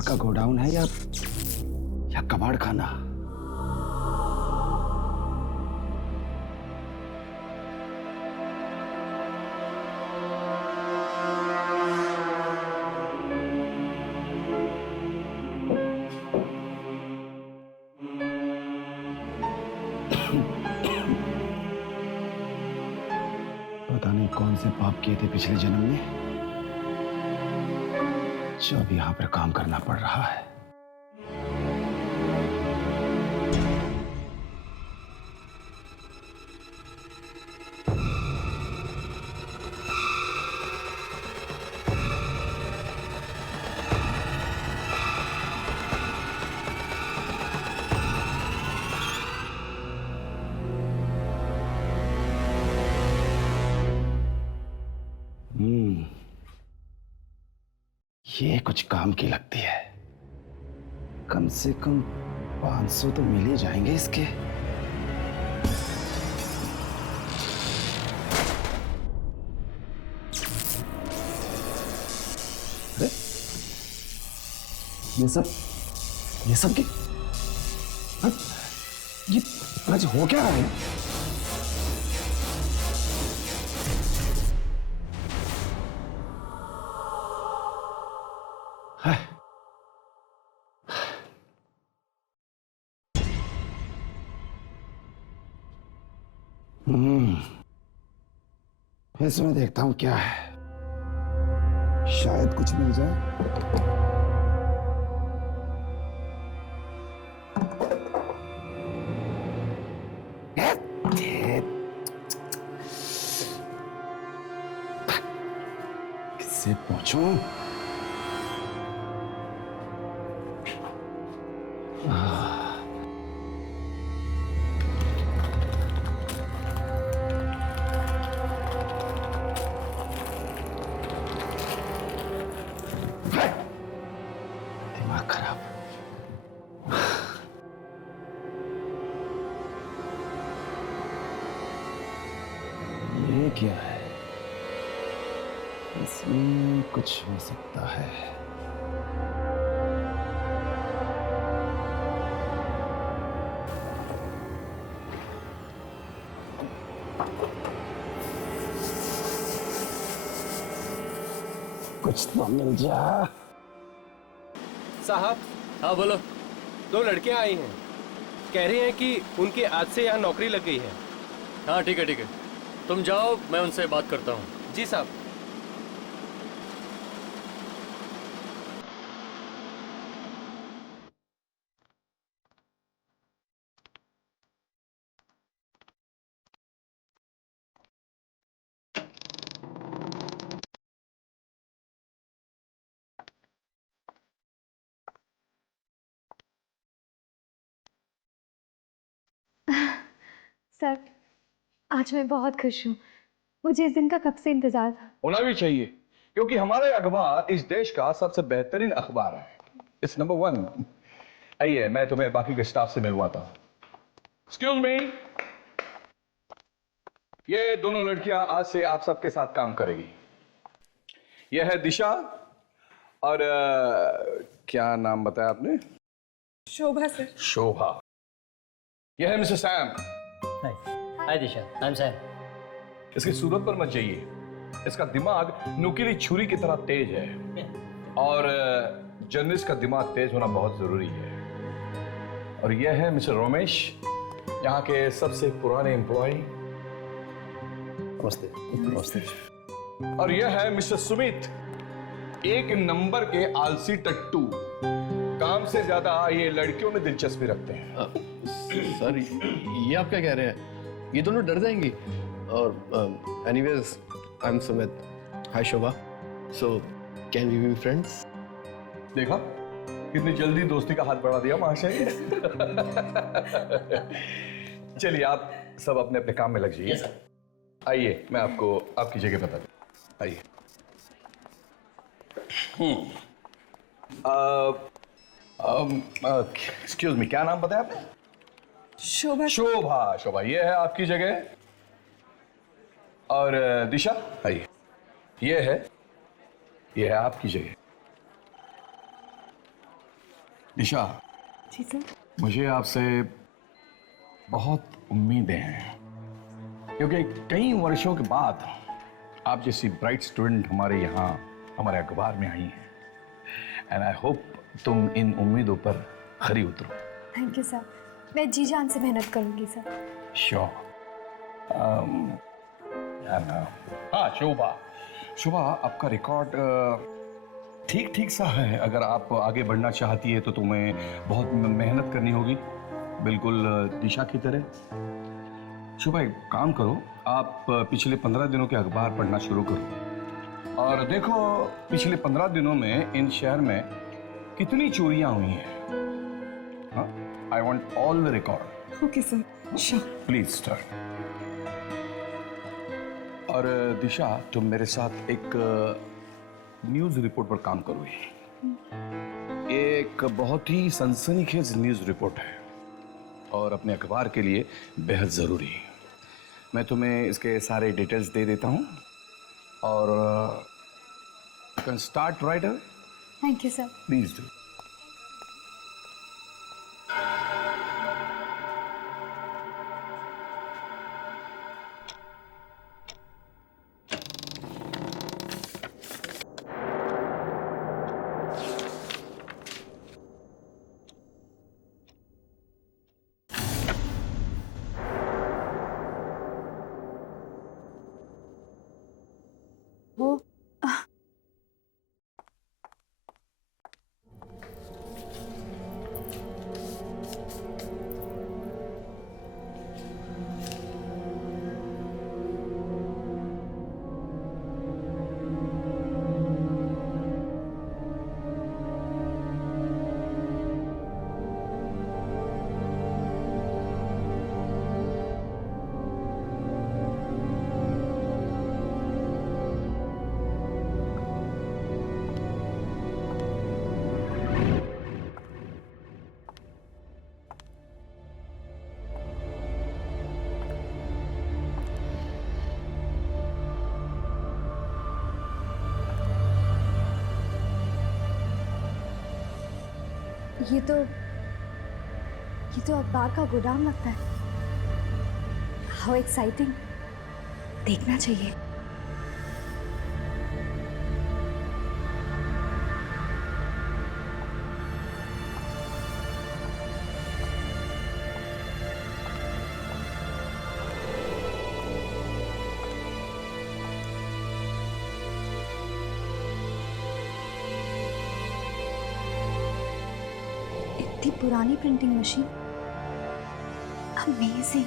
घर का गोडाउन है या कबाड़ खाना? पता नहीं कौन से पाप किए थे पिछले जन्म में, जो अब यहां पर काम करना पड़ रहा है। ये कुछ काम की लगती है। कम से कम 500 तो मिल ही जाएंगे इसके। अरे ये सब की ये आज हो क्या रहा है? इसमें देखता हूं क्या है, शायद कुछ मिल जाए। किससे पूछूं? दिमाग खराब। ये क्या है? इसमें कुछ हो सकता है। कुछ तो मिल जा। साहब। हाँ बोलो। 2 लड़कियां आई हैं, कह रही हैं कि उनकी आज से यहाँ नौकरी लग गई है। हाँ ठीक है, तुम जाओ, मैं उनसे बात करता हूँ। जी साहब। सर, आज मैं बहुत खुश हूँ। मुझे इस दिन का कब से इंतजार था। होना भी चाहिए, क्योंकि हमारा अखबार इस देश का सबसे बेहतरीन अखबार है। It's number 1। आइए, मैं तुम्हें बाकी के स्टाफ से मिलवाता हूँ। एक्सक्यूज मी, ये दोनों लड़कियां आज से आप सबके साथ काम करेगी। यह है दिशा और क्या नाम बताया आपने? शोभा सर। शोभा। यह है mister Sam. Hi Disha, I am Sam. इसकी सूरत पर मत जाइए, इसका दिमाग नुकीली छुरी की तरह तेज है और जर्नलिस्ट का दिमाग तेज होना बहुत जरूरी है। और यह है मिस्टर रोमेश, यहाँ के सबसे पुराने एम्प्लॉय। नमस्ते। नमस्ते। और यह है मिस्टर सुमित, 1 नंबर के आलसी टट्टू। काम से ज्यादा ये लड़कियों में दिलचस्पी रखते हैं। सर ये आप क्या कह रहे हैं? ये दोनों डर जाएंगी। और anyways, I am Sumit. Hi Shobha. So can we be friends? देखा कितनी जल्दी दोस्ती का हाथ बढ़ा दिया महाशय। चलिए आप सब अपने अपने काम में लग जाइए। आइए मैं आपको आपकी जगह बता दूं। आइए। एक्सक्यूज मी, क्या नाम बताया आपने? शोभा। शोभा। शोभा, ये है आपकी जगह। और दिशा, आइए, ये है आपकी जगह। ईशा, जी सर। मुझे आपसे बहुत उम्मीदें हैं क्योंकि कई वर्षों के बाद आप जैसी ब्राइट स्टूडेंट हमारे यहाँ हमारे अखबार में आई हैं एंड आई होप तुम इन उम्मीदों पर खरी उतरो। थैंक यू सर, मैं जी जान से मेहनत करूंगी सर। श्योर। हाँ शोभा, शोभा आपका रिकॉर्ड ठीक ठीक सा है। अगर आप आगे बढ़ना चाहती है तो तुम्हें बहुत मेहनत करनी होगी, बिल्कुल दिशा की तरह। शोभा एक काम करो, आप पिछले 15 दिनों के अखबार पढ़ना शुरू करो और देखो पिछले 15 दिनों में इन शहर में कितनी चोरियां हुई हैं। I want all the record. Okay sir, sure. Please start. और दिशा, तुम मेरे साथ एक न्यूज रिपोर्ट पर काम करोगी। ये एक बहुत ही सनसनीखेज न्यूज रिपोर्ट है और अपने अखबार के लिए बेहद जरूरी है। मैं तुम्हें इसके सारे डिटेल्स दे देता हूँ और you can start right away. Thank you sir. Please do. वो ये तो अखबार का गोदाम लगता है। हाउ एक्साइटिंग, देखना चाहिए। इतनी पुरानी प्रिंटिंग मशीन, अमेजिंग।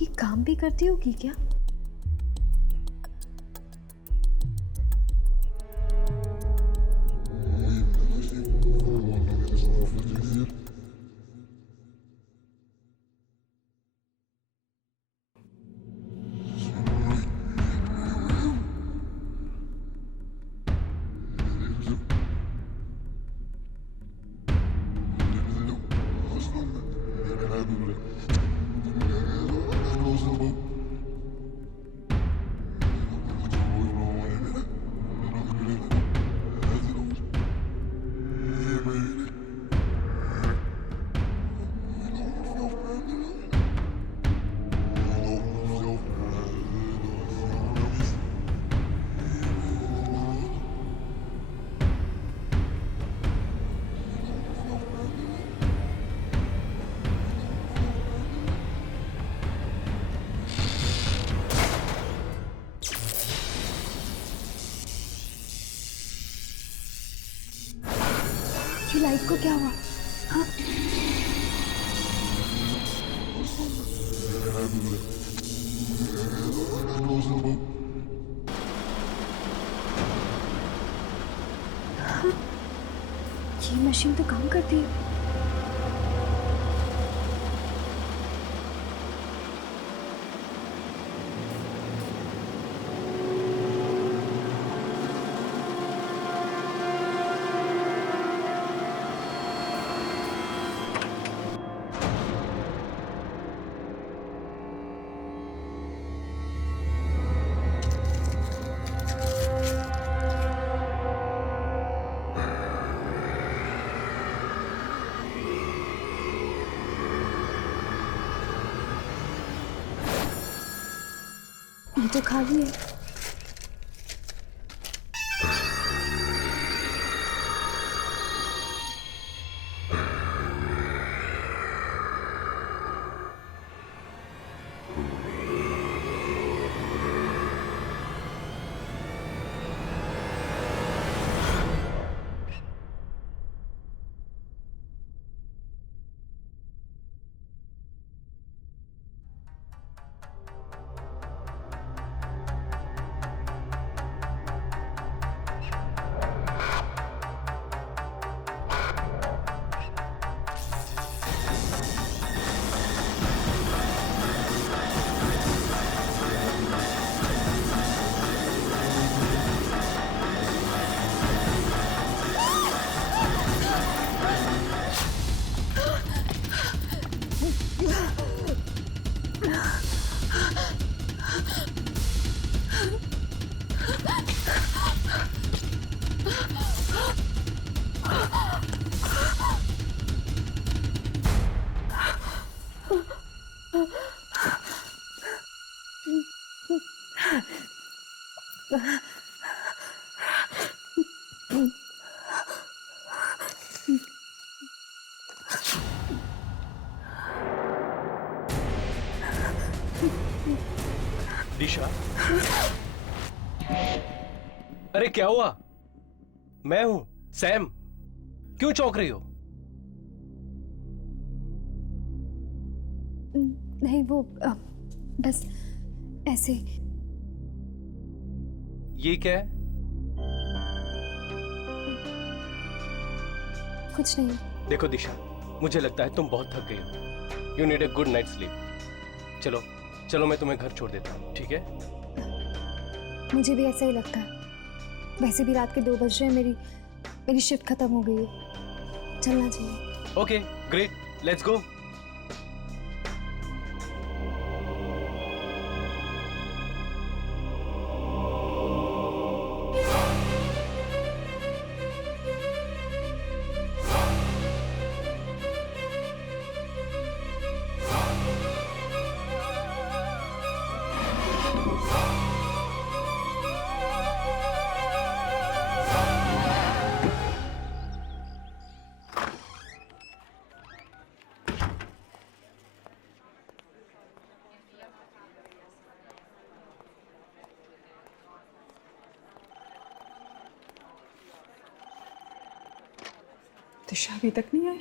ये काम भी करती होगी क्या? ये लाइट को क्या हुआ? हाँ? हाँ? ये मशीन तो काम करती है। मैंने तो खा लिया। दिशा, अरे क्या हुआ? मैं हूं सैम। क्यों चौंक रही हो? नहीं वो बस ऐसे। ये क्या है? कुछ नहीं। देखो दिशा, मुझे लगता है तुम बहुत थक गई हो। You need a good night sleep. चलो चलो, मैं तुम्हें घर छोड़ देता हूँ, ठीक है? मुझे भी ऐसा ही लगता है। वैसे भी रात के 2 बज रहे हैं, मेरी शिफ्ट खत्म हो गई है, चलना चाहिए। Okay great, let's go. Disha अभी तक नहीं आई।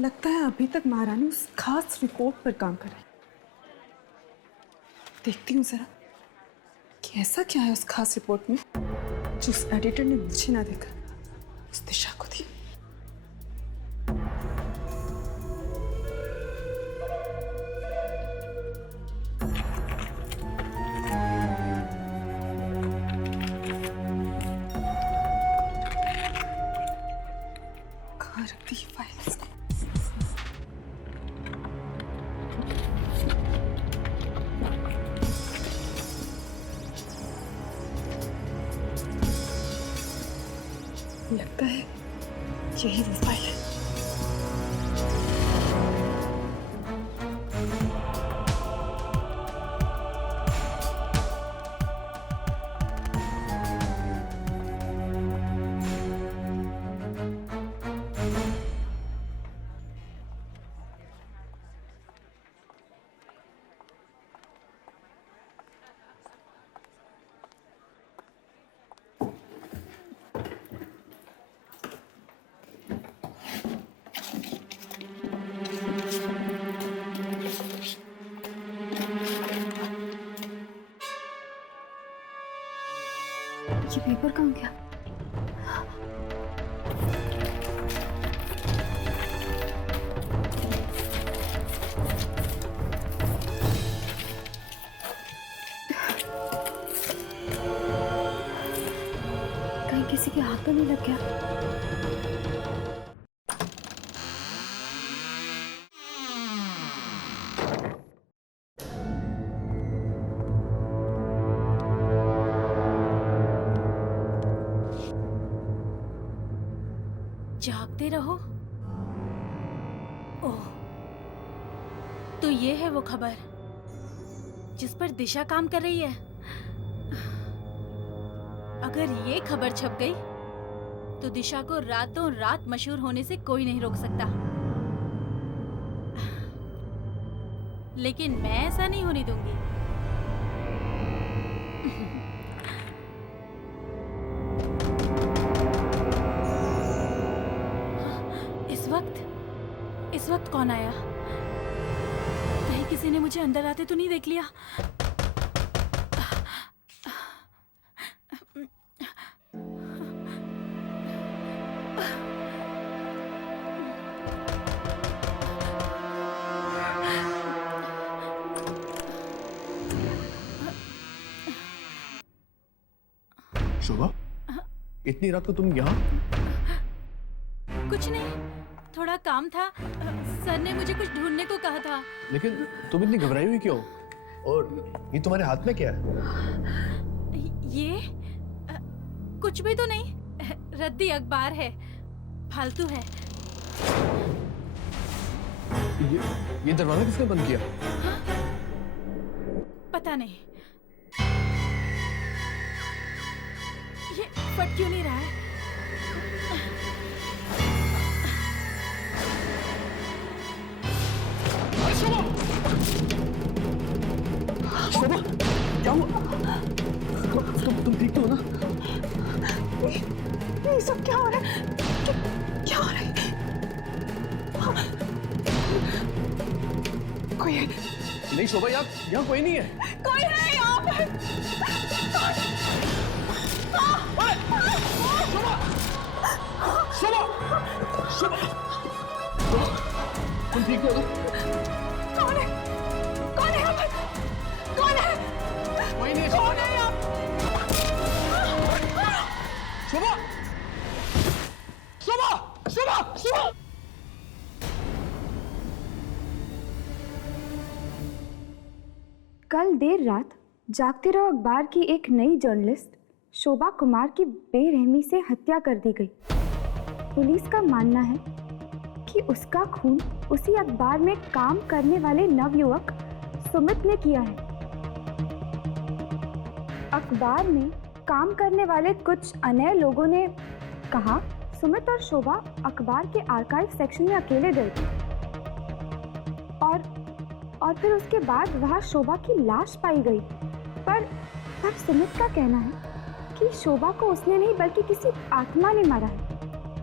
लगता है अभी तक महारानी उस खास रिपोर्ट पर काम कर रही। देखती हूँ जरा कि ऐसा क्या है उस खास रिपोर्ट में जो उस एडिटर ने मुझे ना देखा, उस दिशा को दी। कहाँ रख दी फाइल इसने? लगता है यही वो फाइल है। ये पेपर कहाँ गया? कहीं किसी के हाथ तो नहीं लग गया? जागते रहो। ओह, तो ये है वो खबर जिस पर दिशा काम कर रही है। अगर ये खबर छप गई तो दिशा को रातों रात मशहूर होने से कोई नहीं रोक सकता। लेकिन मैं ऐसा नहीं होने दूंगी। इस वक्त कौन आया? कहीं किसी ने मुझे अंदर आते तो नहीं देख लिया? शोभा, इतनी रात को तुम यहाँ? कुछ नहीं, थोड़ा काम था। सर ने मुझे कुछ ढूंढने को कहा था। लेकिन तुम इतनी घबराई हुई क्यों? और ये तुम्हारे हाथ में क्या है? ये कुछ भी तो नहीं, रद्दी अखबार है, फालतू है। ये दरवाजा किसने बंद किया? पता नहीं, ये फट क्यों नहीं रहा है? शोभा, क्या हुआ? तुम ठीक तो हो ना? ये सब क्या हो रहा है? क्या हो रहा है? कोई है? नहीं शोभा, यहाँ कोई नहीं है। कोई है यहाँ पे? शोभा, तुम ठीक हो ना? कौन है? कौन है यहाँ पे? कौन है? कोई नहीं है। कौन है यहाँ? शोभा, शोभा, शोभा, शोभा। कल देर रात जागते रहो अखबार की एक नई जर्नलिस्ट शोभा कुमार की बेरहमी से हत्या कर दी गई। पुलिस का मानना है कि उसका खून उसी अखबार में काम करने वाले नवयुवक सुमित ने किया है। अखबार में काम करने वाले कुछ अन्य लोगों ने कहा सुमित और शोभा अखबार के आर्काइव सेक्शन में अकेले गए थे और फिर उसके बाद वहां शोभा की लाश पाई गई। पर सुमित का कहना है कि शोभा को उसने नहीं बल्कि किसी आत्मा ने मारा है।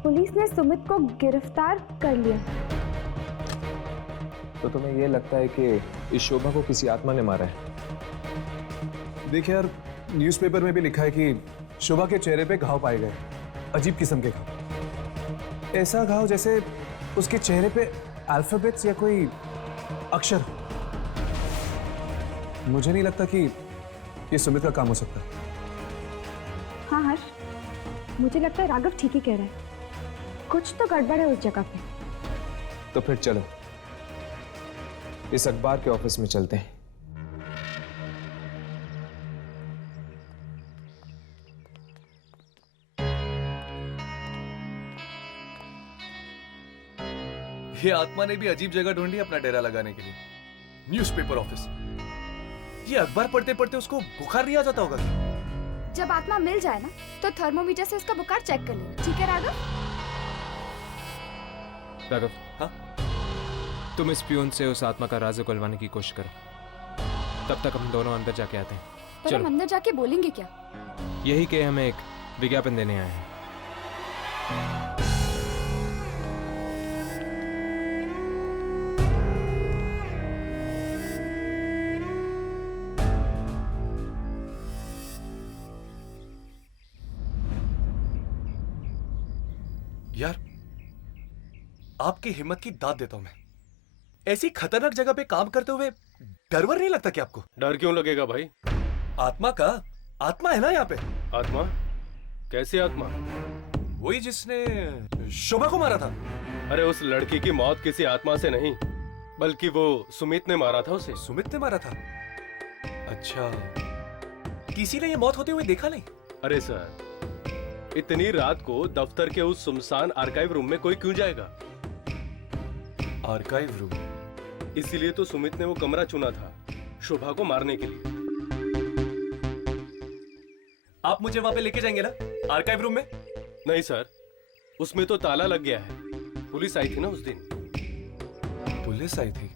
पुलिस ने सुमित को गिरफ्तार कर लिया है। तो तुम्हें यह लगता है कि इस शोभा को किसी आत्मा ने मारा है? देखिए यार, न्यूज़पेपर में भी लिखा है कि शोभा के चेहरे पे घाव पाए गए, अजीब किस्म के घाव। ऐसा घाव जैसे उसके चेहरे पे अल्फाबेट्स या कोई अक्षर हो। मुझे नहीं लगता कि ये सुमित का काम हो सकता। हाँ हर्ष, मुझे लगता है राघव ठीक ही कह रहा है। कुछ तो गड़बड़ है उस जगह पे। तो फिर चलो इस अखबार के ऑफिस में चलते हैं। ये आत्मा ने भी अजीब जगह ढूंढी अपना डेरा लगाने के लिए। Newspaper office. ये अखबार पढ़ते पढ़ते उसको बुखार नहीं आ जाता होगा क्या? जब आत्मा मिल जाए ना तो थर्मोमीटर से उसका बुखार चेक कर लेना, ठीक है राघव? राघव, हाँ? तुम इस पियून से उस आत्मा का राज उगलवाने की कोशिश करो। तब तक हम दोनों अंदर जाके आते हैं। पर हम अंदर जाके बोलेंगे क्या? यही कि हमें एक विज्ञापन देने आए हैं। यार, आपकी हिम्मत की दाद देता हूं मैं। ऐसी खतरनाक जगह पे काम करते हुए डर वर नहीं लगता क्या आपको? डर क्यों लगेगा भाई? आत्मा का आत्मा है ना यहाँ पे। आत्मा? कैसी आत्मा? वही जिसने शोभा को मारा था। अरे उस लड़की की मौत किसी आत्मा से नहीं, बल्कि वो सुमित ने मारा था उसे। सुमित ने मारा था? अच्छा, किसी ने ये मौत होते हुए देखा नहीं? अरे सर, इतनी रात को दफ्तर के उस सुनसान आर्काइव रूम में कोई क्यों जाएगा? Archive room? इसीलिए तो सुमित ने वो कमरा चुना था। शोभा को मारने के लिए। आप मुझे वहां पे लेके जाएंगे ना, आर्काइव रूम में? नहीं सर, उसमें तो ताला लग गया है। पुलिस आई थी ना उस दिन। पुलिस आई थी?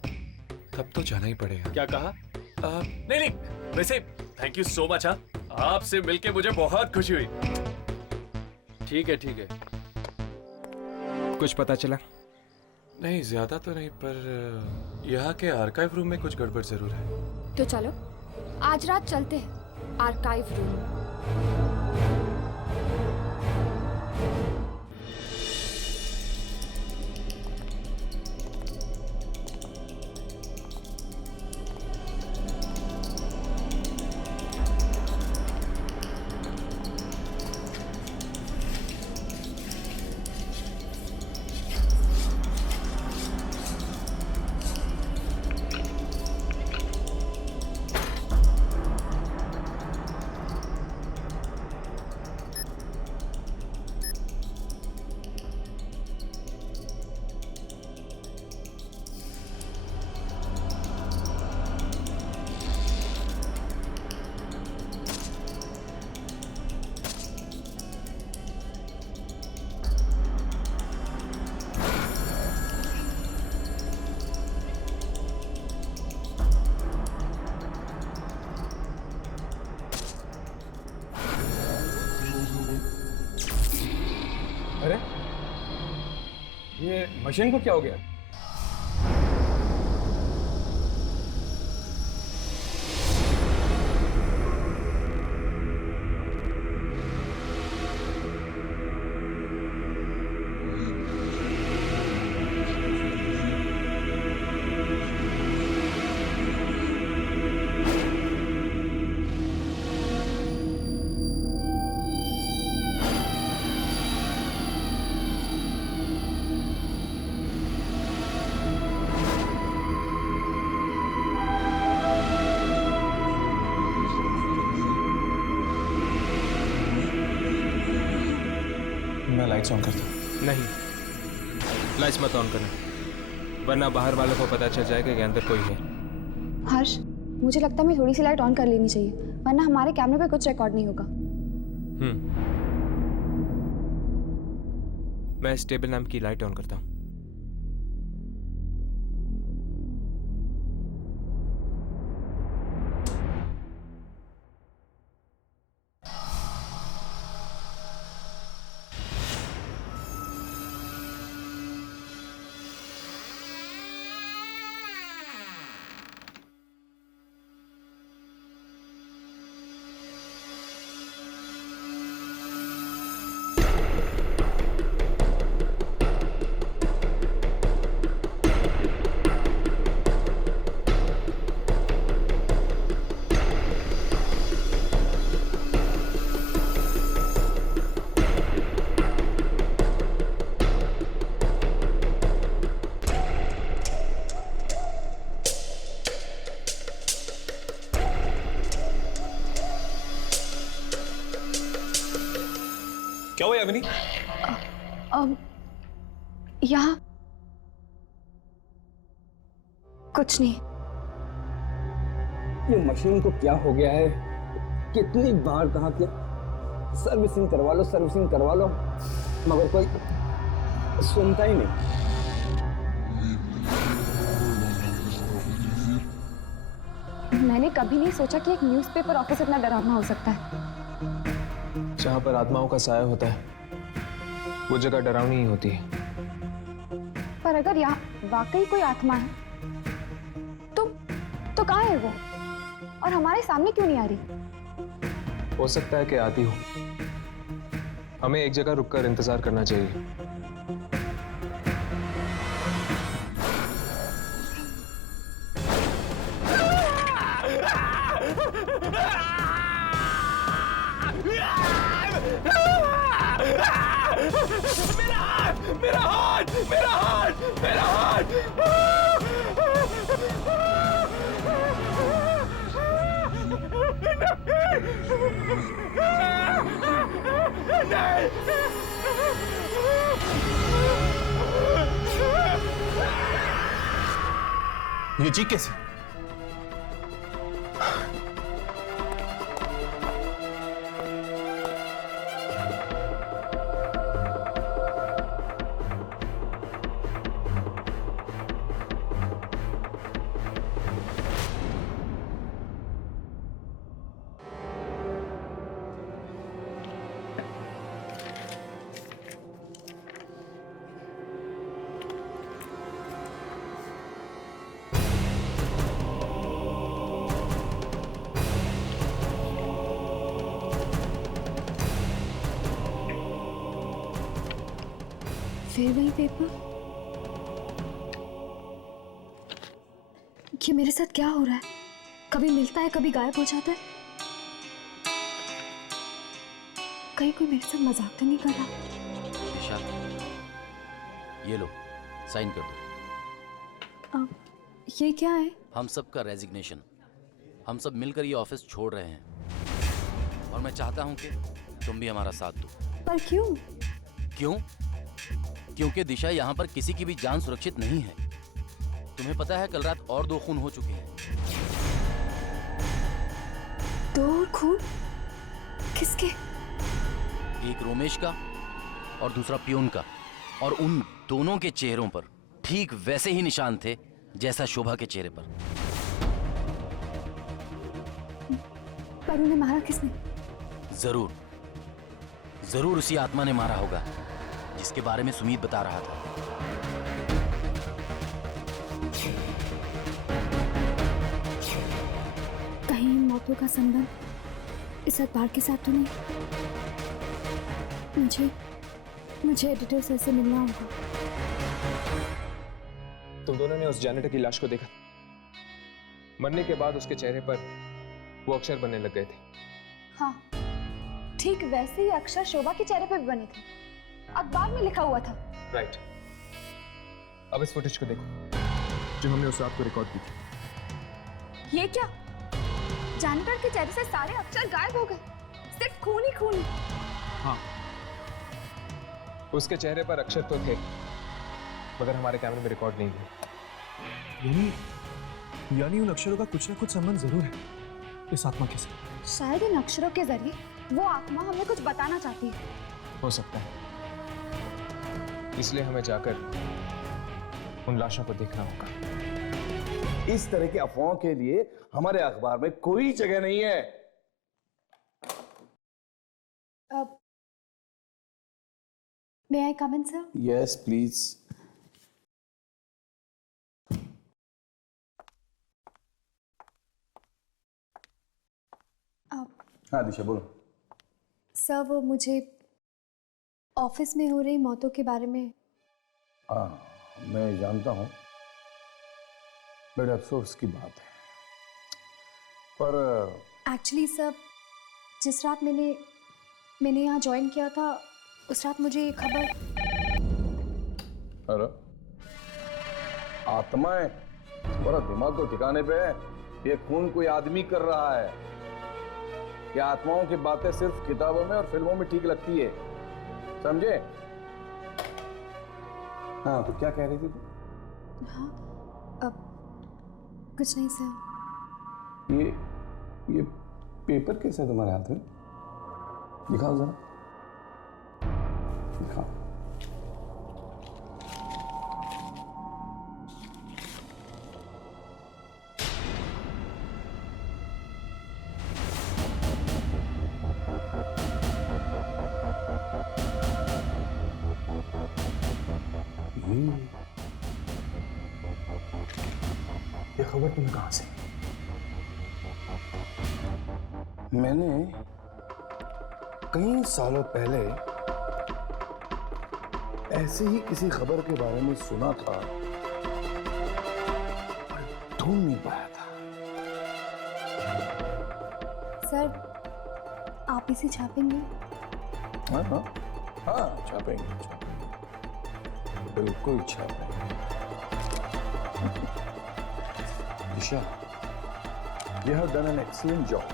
तब तो जाना ही पड़ेगा। क्या कहा? नहीं नहीं, वैसे थैंक यू सो मच। हाँ, आपसे मिलके मुझे बहुत खुशी हुई। ठीक है ठीक है। कुछ पता चला? नहीं, ज्यादा तो नहीं, पर यहाँ के आर्काइव रूम में कुछ गड़बड़ जरूर है। तो चलो आज रात चलते हैं आर्काइव रूम। अरे ये मशीन को क्या हो गया? मैं लाइट्स ऑन करता हूँ। नहीं, लाइट्स मत ऑन करना, वरना बाहर वालों को पता चल जाएगा कि अंदर कोई है। हर्ष, मुझे लगता है मैं थोड़ी सी लाइट ऑन कर लेनी चाहिए, वरना हमारे कैमरे पे कुछ रिकॉर्ड नहीं होगा। मैं इस टेबल लैंप की लाइट ऑन करता हूँ। क्या हुआ यामिनी? यहाँ कुछ नहीं। ये मशीन को क्या हो गया है? कितनी बार कहा कि सर्विसिंग करवा लो, सर्विसिंग करवा लो, मगर कोई सुनता ही नहीं। मैंने कभी नहीं सोचा कि एक न्यूज़पेपर ऑफिस इतना डरावना हो सकता है। जहाँ पर आत्माओं का साया होता है वो जगह डरावनी ही होती है। पर अगर यहाँ वाकई कोई आत्मा है तो कहाँ है वो, और हमारे सामने क्यों नहीं आ रही? हो सकता है कि आती हो। हमें एक जगह रुककर इंतजार करना चाहिए। मेरा हाथ, मेरा हाथ, मेरा हाथ! ये चीख कैसे? फिर वही पेपर। ये मेरे साथ क्या हो रहा है? कभी मिलता है, कभी गायब हो जाता है। कहीं कोई मेरे साथ मजाक तो नहीं कर रहा? दिशा, ये लो, साइन कर दो। ये क्या है? हम सब का रेजिग्नेशन। हम सब मिलकर ये ऑफिस छोड़ रहे हैं और मैं चाहता हूं कि तुम भी हमारा साथ दो। पर क्यों? क्यों? क्योंकि दिशा, यहाँ पर किसी की भी जान सुरक्षित नहीं है। तुम्हें पता है कल रात और 2 खून हो चुके हैं। 2 खून? किसके? एक रोमेश का और दूसरा पियून का, और उन दोनों के चेहरों पर ठीक वैसे ही निशान थे जैसा शोभा के चेहरे पर। पर उन्हें मारा किसने? जरूर जरूर उसी आत्मा ने मारा होगा जिसके बारे में सुमीत बता रहा था। कहीं इन मौतों का संबंध इस अखबार के साथ तो नहीं? मुझे एडिटर सर से मिलना होगा। तुम दोनों ने उस जैनेटर की लाश को देखा? मरने के बाद उसके चेहरे पर वो अक्षर बनने लग गए थे। हाँ, ठीक वैसे ही अक्षर शोभा के चेहरे पे भी बने थे। अखबार में लिखा हुआ था। राइट। अब इस फुटेज को देखो जो हमने उस रात को रिकॉर्ड की थी। ये क्या? जानवर के चेहरे से सारे अक्षर गायब हो गए, सिर्फ खून ही खून। हाँ, उसके चेहरे पर अक्षर तो थे मगर हमारे कैमरे में रिकॉर्ड नहीं हुए। यानी उन अक्षरों का कुछ ना कुछ संबंध जरूर है इस आत्मा के साथ। शायद इन अक्षरों के जरिए वो आत्मा हमें कुछ बताना चाहती है। हो सकता है, इसलिए हमें जाकर उन लाशों को देखना होगा। इस तरह की अफवाहों के लिए हमारे अखबार में कोई जगह नहीं है। May I come in, sir? Yes please. हाँ दिशा बोलो। सर, वो मुझे ऑफिस में हो रही मौतों के बारे में। हाँ, मैं जानता हूँ, बड़े अफसोस की बात है। पर एक्चुअली सर, जिस रात मैंने यहाँ ज्वाइन किया था उस रात मुझे ये खबर। अरे आत्माएं, तुम्हारा दिमाग तो ठिकाने पे है। ये खून कोई आदमी कर रहा है। ये आत्माओं की बातें सिर्फ किताबों में और फिल्मों में ठीक लगती है, समझे? हाँ, तो क्या कह रही थी तू? हाँ, अब कुछ नहीं सर। ये पेपर कैसे है तुम्हारे हाथ में? दिखाओ जरा, दिखाओ। ये खबर तुम्हें कहां से? मैंने कई सालों पहले ऐसे ही किसी खबर के बारे में सुना था, पर ढूंढ नहीं पाया था। सर, आप इसे छापेंगे? हाँ हाँ हाँ, छापेंगे, बिल्कुल छापेंगे। दिशा, you have done an excellent job.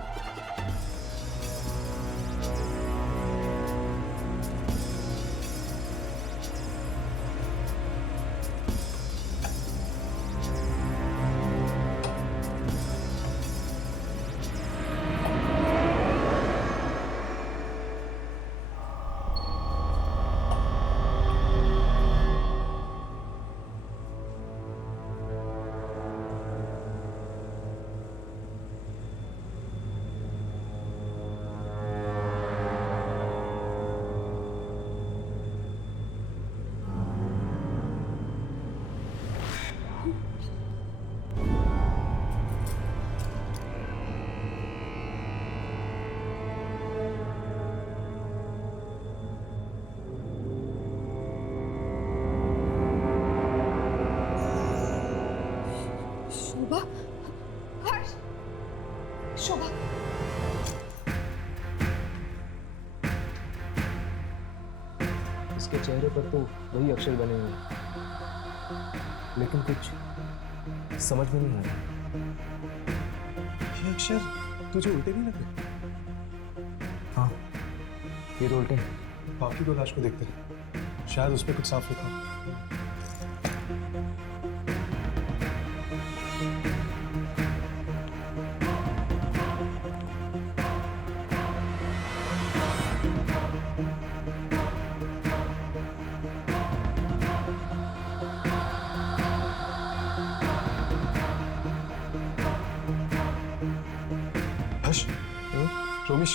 शोभा, इसके चेहरे पर तो वही अक्षर बने हुए हैं, लेकिन कुछ समझ में नहीं आ रहा। ये अक्षर तुझे उल्टे नहीं लग रहे? हाँ, ये तो उल्टे हैं। बाकी दो लाश को देखते हैं, शायद उस पर कुछ साफ लिखा हो। हर्ष, रोमिश,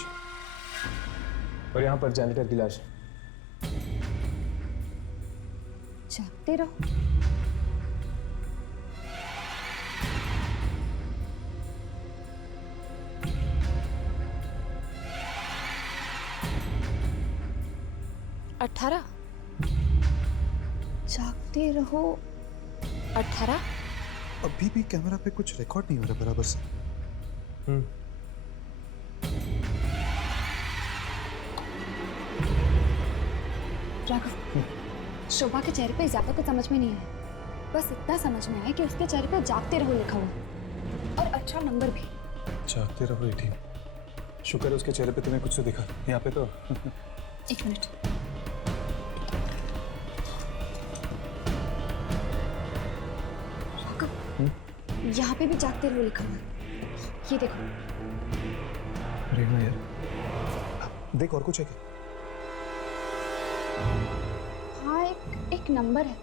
और यहाँ पर जैनिटर की लाश है। जागते रहो। अठारह, जागते रहो। 18। अभी भी कैमरा पे कुछ रिकॉर्ड नहीं हो रहा बराबर से। राघव, शोभा के चेहरे पे ज्यादा कुछ समझ में नहीं आया। बस इतना समझ में आया कि उसके चेहरे पे जागते रहो लिखा हुआ और 18 नंबर भी। जागते रहो 18। शुक्र है उसके चेहरे पे तुम्हें कुछ तो दिखा। यहाँ पे तो एक मिनट। राघव, यहाँ पे भी जागते रहो लिखा हुआ है। ये देखो। रेमा यार, देख और कुछ है क्या? हाँ, एक नंबर है।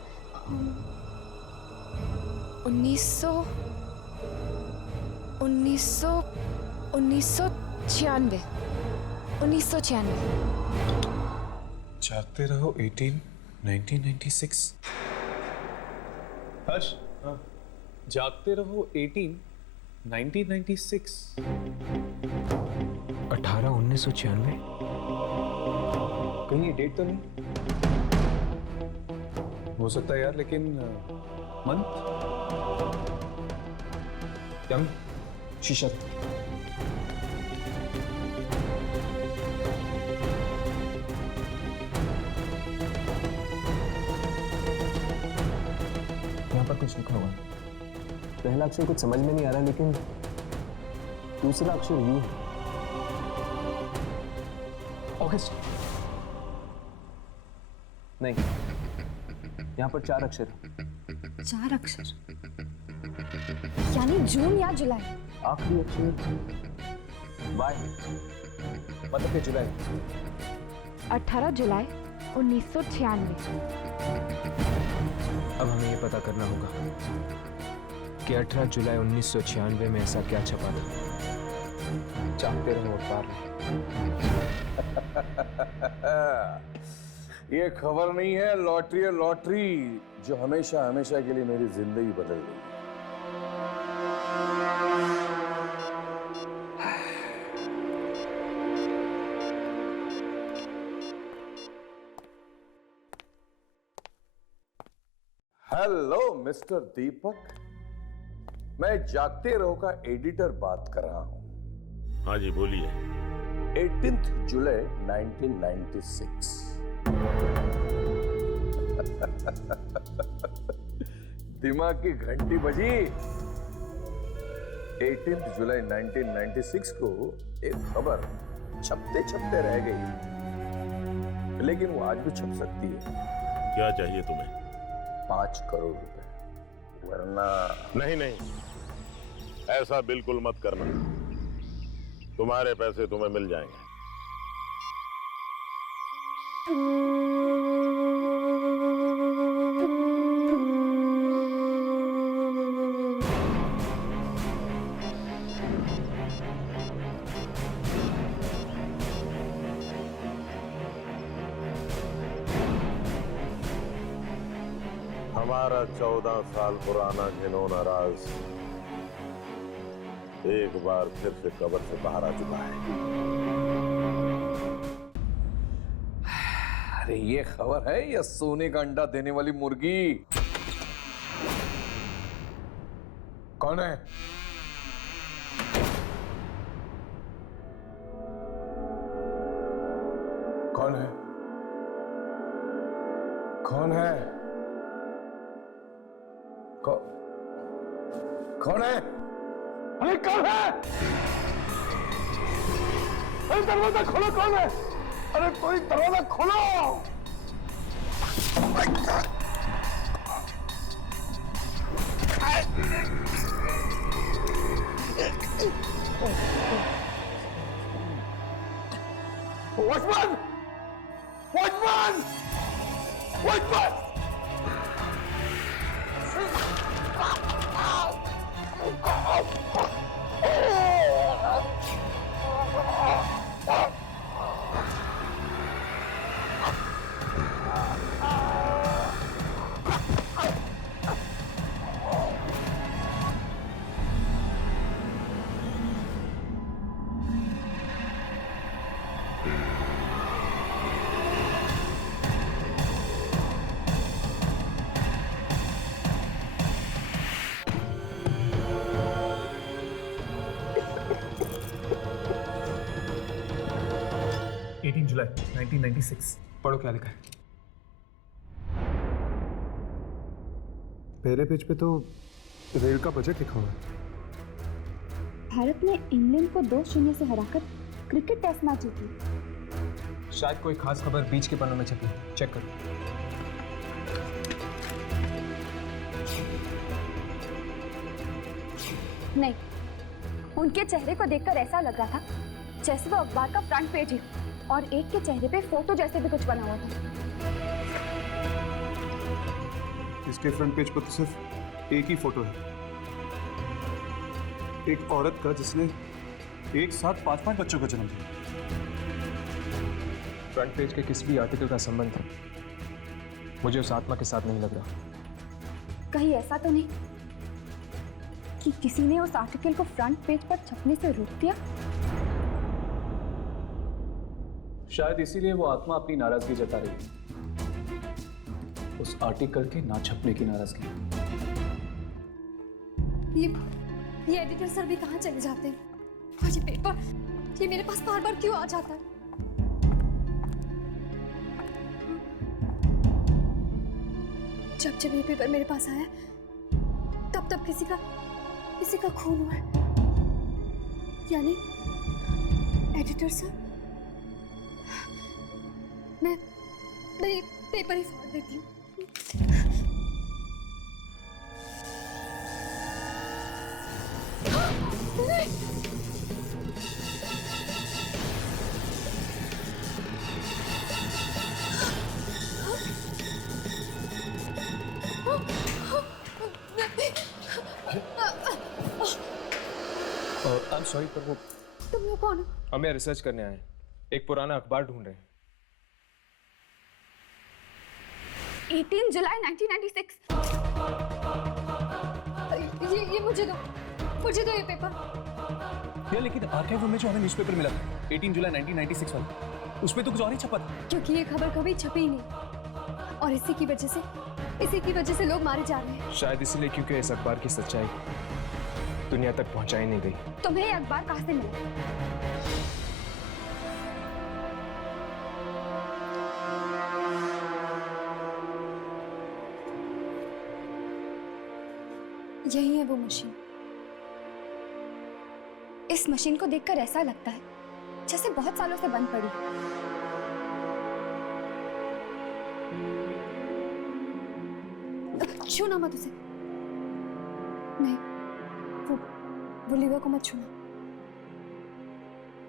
1996। जागते रहो 18, 1996। हर्ष, जागते रहो 18, 1996। 18 1996। कहीं ये डेट तो नहीं? हो सकता है यार, लेकिन मंथ यम शीशत। यहाँ पर कुछ लिखा हुआ है। पहला अक्षर कुछ समझ में नहीं आ रहा, लेकिन दूसरा अक्षर यू है। ऑगस्ट नहीं, यहाँ पर 4 अक्षर है। 4 अक्षर यानी जून या जुलाई। आखिरी अक्षर वाई, मतलब कि जुलाई। 18 जुलाई 1996। अब हमें ये पता करना होगा कि 18 जुलाई 1996 में ऐसा क्या छपा था। जागते रहो अखबार। ये खबर नहीं है, लॉटरी है, लॉटरी जो हमेशा हमेशा के लिए मेरी जिंदगी बदल गई। हेलो मिस्टर दीपक, मैं जागते रहो का एडिटर बात कर रहा हूं। हाँ जी बोलिए। 18 जुलाई 1996। दिमाग की घंटी बजी। 18 जुलाई 1996 को एक खबर छपते छपते रह गई, लेकिन वो आज भी छप सकती है। क्या चाहिए तुम्हें? 5 करोड़ रुपए, वरना नहीं नहीं, ऐसा बिल्कुल मत करना। तुम्हारे पैसे तुम्हें मिल जाएंगे। हमारा 14 साल पुराना घिनौना राज एक बार फिर से कब्र से बाहर आ चुका है। अरे ये खबर है या सोने का अंडा देने वाली मुर्गी? कौन है? कौन है? कौन है? कौन है? अरे कौन है? अरे दरवाजा खोलो, कौन है? अरे कोई दरवाजा खोलो! Watchman! Watchman! Watchman! जुलाई 1996। पढ़ो क्या लिखा है। पहले पेज पे तो रेल का बजट लिखा हुआ है। भारत ने इंग्लैंड को 2-0 से हराकर क्रिकेट टेस्ट मैच जीती। शायद कोई खास खबर बीच के पन्नों में छपी, चेक करो। नहीं, उनके चेहरे को देखकर ऐसा लग रहा था जैसे वो अखबार का फ्रंट पेज ही, और एक के चेहरे पे फोटो जैसे भी कुछ बना हुआ था। इसके फ्रंट पेज पर तो सिर्फ एक ही फोटो है, एक औरत का जिसने एक साथ 5-5 बच्चों का जन्म दिया। फ्रंट पेज के किसी भी आर्टिकल का संबंध मुझे उस आत्मा के साथ नहीं लग रहा। कहीं ऐसा तो नहीं कि किसी ने उस आर्टिकल को फ्रंट पेज पर छपने से रोक दिया? शायद इसीलिए वो आत्मा अपनी नाराजगी जता रही है, उस आर्टिकल के ना छपने की नाराजगी। ये एडिटर सर भी कहाँ चले जाते हैं? और ये पेपर, ये मेरे पास बार बार क्यों आ जाता है? जब जब ये पेपर मेरे पास आया तब तब किसी का खून हुआ है। यानी एडिटर सर, मैं ये पेपर ही फाड़ देती हूँ। आई एम सॉरी, पर वो तुम लोग कौन हो? हमें रिसर्च करने आए हैं, एक पुराना अखबार ढूंढ रहे हैं। 18 जुलाई 1996। ये मुझे दो ये पेपर। यार लेकिन आर्काइव रूम में जो हमें न्यूज़पेपर मिला था 18 जुलाई 1996 वाला, उसमें तो कुछ और ही छपा था। क्योंकि ये खबर कभी छपी ही नहीं, और इसी की वजह से लोग मारे जा रहे हैं। शायद इसलिए क्योंकि इस अखबार की सच्चाई दुनिया तक पहुंचाई नहीं गई। तुम्हें ये अखबार कहाँ से मिला? यही है वो मशीन। इस मशीन को देखकर ऐसा लगता है जैसे बहुत सालों से बंद पड़ी है। छूना मत उसे। नहीं, वो लीवर को मत छूना।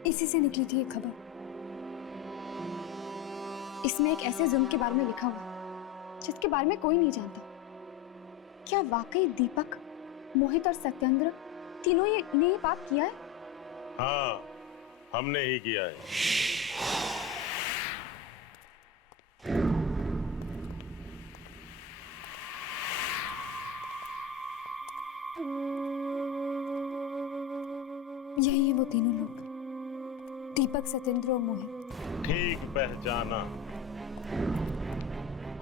इसी से निकली थी ये खबर। इसमें एक ऐसे जुर्म के बारे में लिखा हुआ जिसके बारे में कोई नहीं जानता। क्या वाकई दीपक, मोहित और सत्येंद्र तीनों ने ये पाप किया है? हाँ, हमने ही किया है। यही है वो तीनों लोग, दीपक, सत्येंद्र और मोहित। ठीक पहचाना।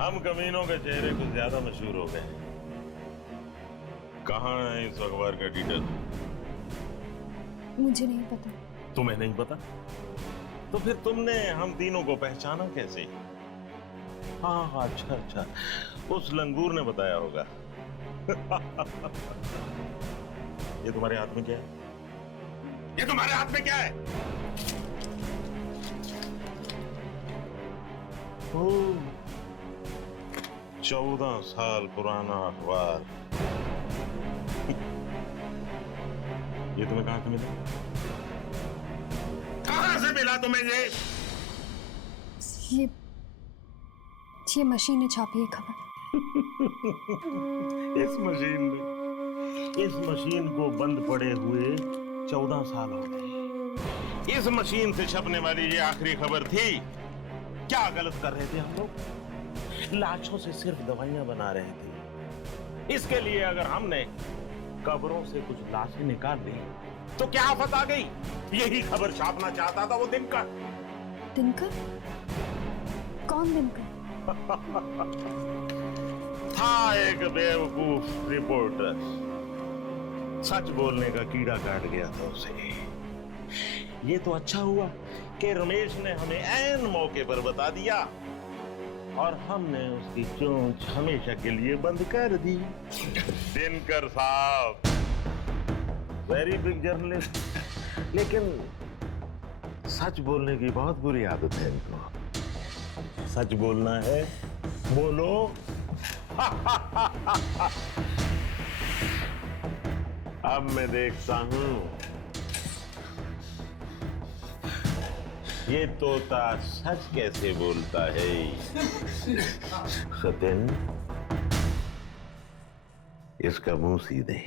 हम कमीनों के चेहरे कुछ ज्यादा मशहूर हो गए। कहाँ है इस अखबार का डिटेल? मुझे नहीं पता। तुम्हें नहीं पता? तो फिर तुमने हम तीनों को पहचाना कैसे? हाँ हाँ, अच्छा अच्छा, उस लंगूर ने बताया होगा। ये तुम्हारे हाथ में क्या है? ये तुम्हारे हाथ में क्या है? ओह, 14 साल पुराना अखबार। ये तुम्हें कहां से मिला? कहां से मिला तुम्हें ये? ये मशीन ने छापी है खबर। इस मशीन को बंद पड़े हुए 14 साल हो गए। इस मशीन से छपने वाली ये आखिरी खबर थी। क्या गलत कर रहे थे हम लोग? लाशों से सिर्फ दवाइयां बना रहे थे। इसके लिए अगर हमने कब्रों से कुछ लाशें निकाल ली तो क्या आफत आ गई? यही खबर छापना चाहता था वो दिनकर। दिनकर? कौन दिनकर? था एक बेवकूफ रिपोर्टर। सच बोलने का कीड़ा काट गया था उसे। ये तो अच्छा हुआ कि रमेश ने हमें ऐन मौके पर बता दिया और हमने उसकी चोंच हमेशा के लिए बंद कर दी। दिनकर साहब वेरी बिग जर्नलिस्ट, लेकिन सच बोलने की बहुत बुरी आदत है इनको। सच बोलना है, बोलो। अब मैं देखता हूं ये तोता सच कैसे बोलता है। सत्यन, इसका मुंह सीधे।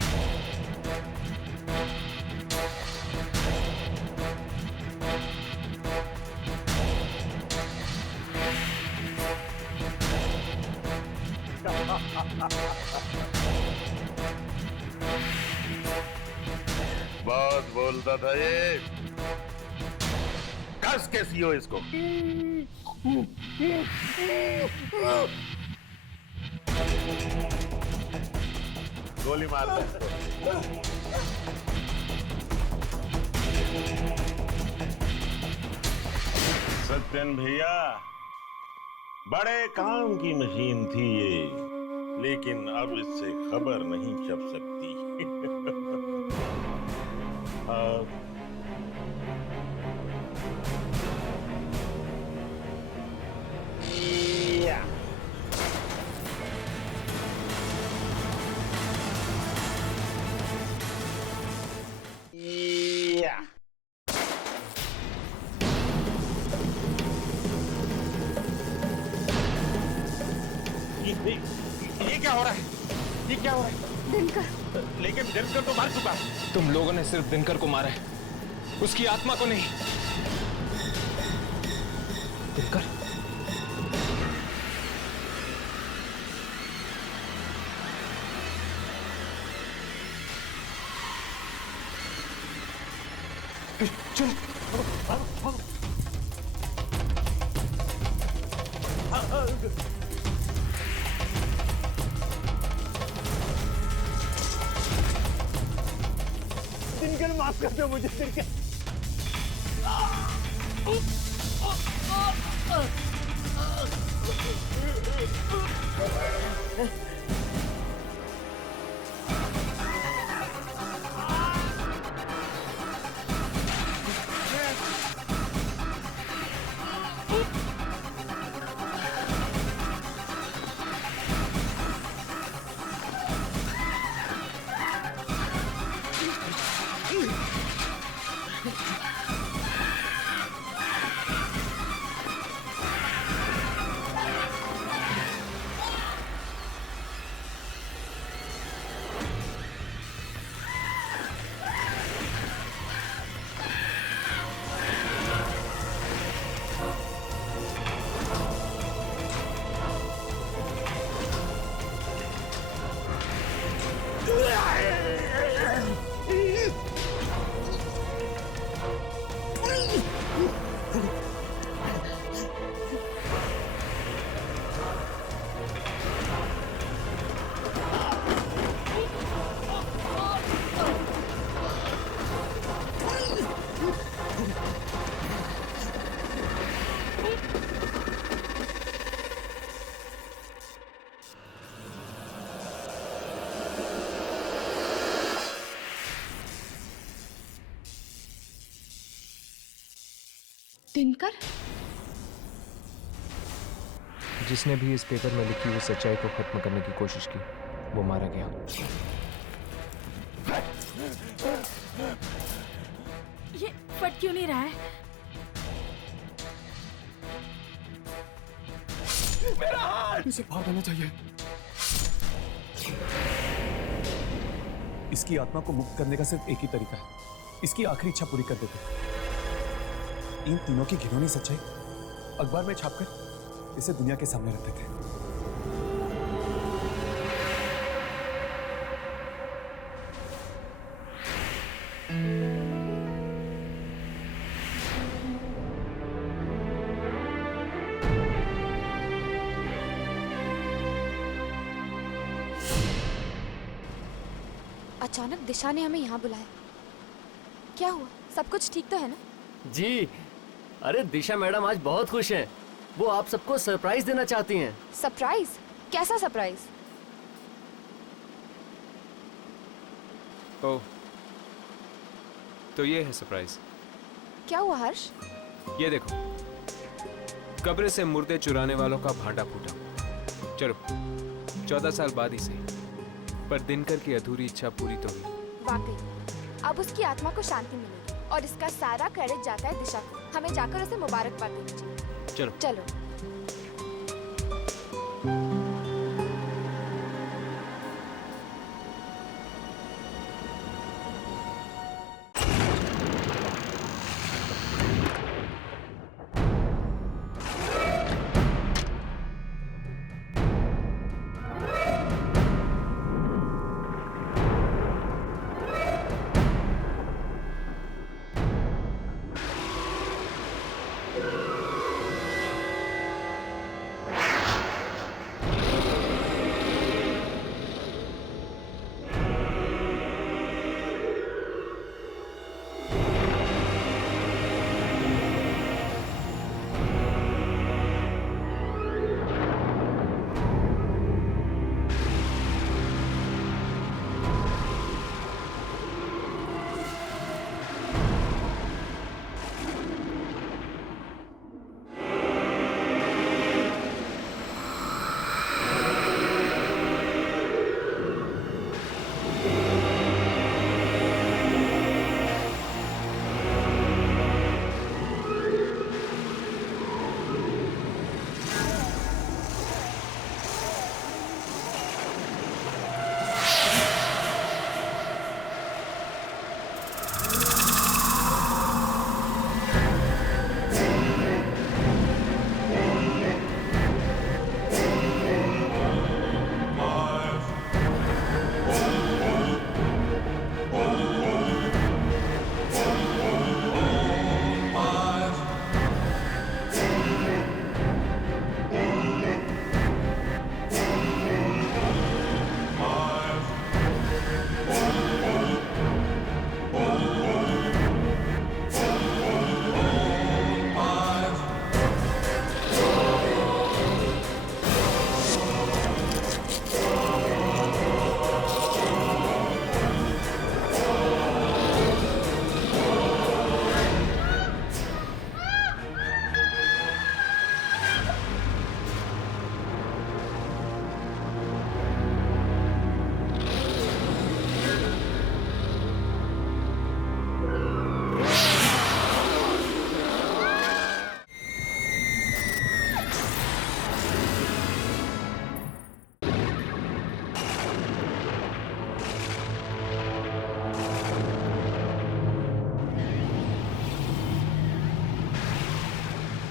बहुत बोलता था ये। कस के सीओ इसको। गोली मार दे। सत्यन भैया, बड़े काम की मशीन थी ये, लेकिन अब इससे खबर नहीं छप सकती। ये क्या हो रहा है? ये क्या हो रहा है? दिनकर। लेकिन दिनकर तो मर चुका है। तुम लोगों ने सिर्फ दिनकर को मारा है, उसकी आत्मा को नहीं। दिनकर, चल दिनकर, माफ कर दो मुझे दिनकर। दिनकर? जिसने भी इस पेपर में लिखी हुई सच्चाई को खत्म करने की कोशिश की वो मारा गया। ये फट क्यों नहीं रहा है? मेरा हाथ! इसे भाग होना चाहिए। इसकी आत्मा को मुक्त करने का सिर्फ एक ही तरीका है, इसकी आखिरी इच्छा पूरी कर देते। इन तीनों की घिनौनी सच्चाई अखबार में छापकर इसे दुनिया के सामने रख देते। अचानक दिशा ने हमें यहाँ बुलाया। क्या हुआ? सब कुछ ठीक तो है ना? जी, अरे दिशा मैडम आज बहुत खुश हैं। वो आप सबको सरप्राइज देना चाहती हैं। सरप्राइज? कैसा सरप्राइज? ओह, तो ये है सरप्राइज। क्या हुआ हर्ष? ये देखो, कब्र से मुर्दे चुराने वालों का भांडा फूटा। चलो 14 साल बाद ही सही, पर दिनकर की अधूरी इच्छा पूरी तो हुई। वाकई अब उसकी आत्मा को शांति मिलेगी और इसका सारा क्रेडिट जाता है दिशा को। हमें जाकर उसे मुबारकबाद देनी चाहिए। चलो चलो।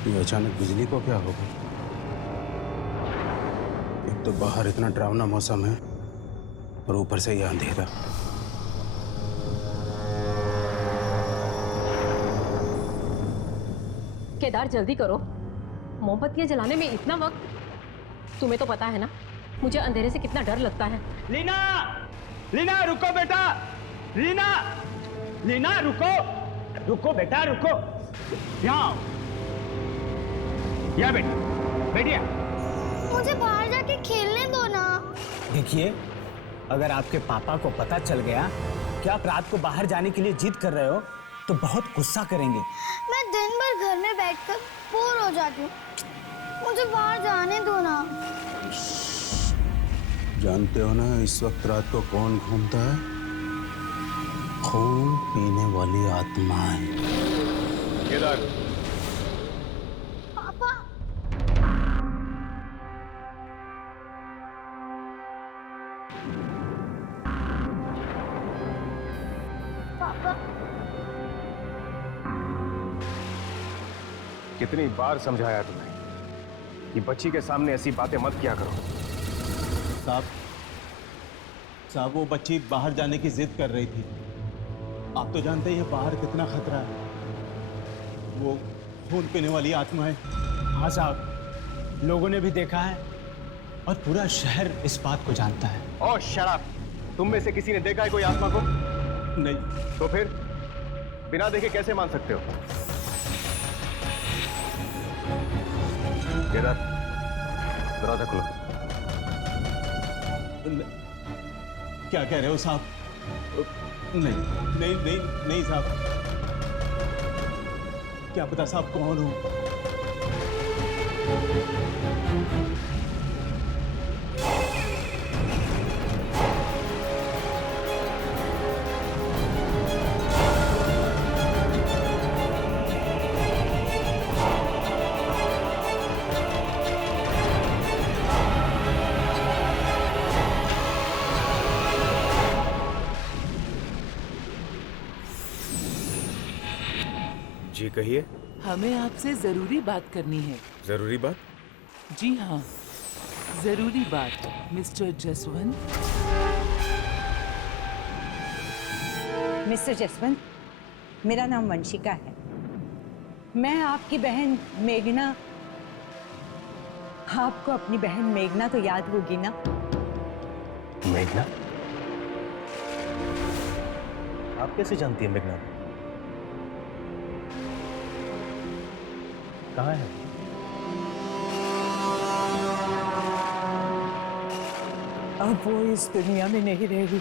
ये अचानक बिजली को क्या हो गया? एक तो बाहर इतना डरावना मौसम है और ऊपर से ये अंधेरा। केदार जल्दी करो, मोमबत्तियां जलाने में इतना वक्त। तुम्हें तो पता है ना मुझे अंधेरे से कितना डर लगता है। लीना, लीना रुको बेटा, लीना, लीना रुको, रुको बेटा रुको, यहाँ या बेटा, बैठिए। मुझे बाहर जाके खेलने दो ना। देखिए, अगर आपके पापा को पता चल गया कि आप रात को बाहर जाने के लिए जिद कर रहे हो तो बहुत गुस्सा करेंगे। मैं दिन भर घर में बैठकर बोर हो जाती हूँ। मुझे बाहर जाने दो ना। जानते हो ना इस वक्त रात को कौन घूमता है? खून पीने वाली आत्माएं। केदार, पापा, पापा, कितनी बार समझाया तुम्हें कि बच्ची के सामने ऐसी बातें मत किया करो। साहब वो बच्ची बाहर जाने की जिद कर रही थी। आप तो जानते हैं बाहर कितना खतरा है। वो खून पीने वाली आत्मा है। हाँ साहब, लोगों ने भी देखा है और पूरा शहर इस बात को जानता है। ओह शराब, तुम में से किसी ने देखा है कोई आत्मा को? नहीं। तो फिर बिना देखे कैसे मान सकते हो? केदार, दरवाजा खोलो। क्या कह रहे हो साहब? नहीं नहीं नहीं नहीं साहब, क्या पता साहब कौन हो। जी कहिए। हमें आपसे जरूरी बात करनी है। जरूरी बात? जी हाँ, जरूरी बात। मिस्टर जसवंत। मिस्टर जसवंत, मेरा नाम वंशिका है। मैं आपकी बहन मेघना। आपको अपनी बहन मेघना तो याद होगी ना? मेघना? आप कैसे जानती हैं मेघना? कहाँ है? अब वो इस दुनिया में नहीं रहेगी।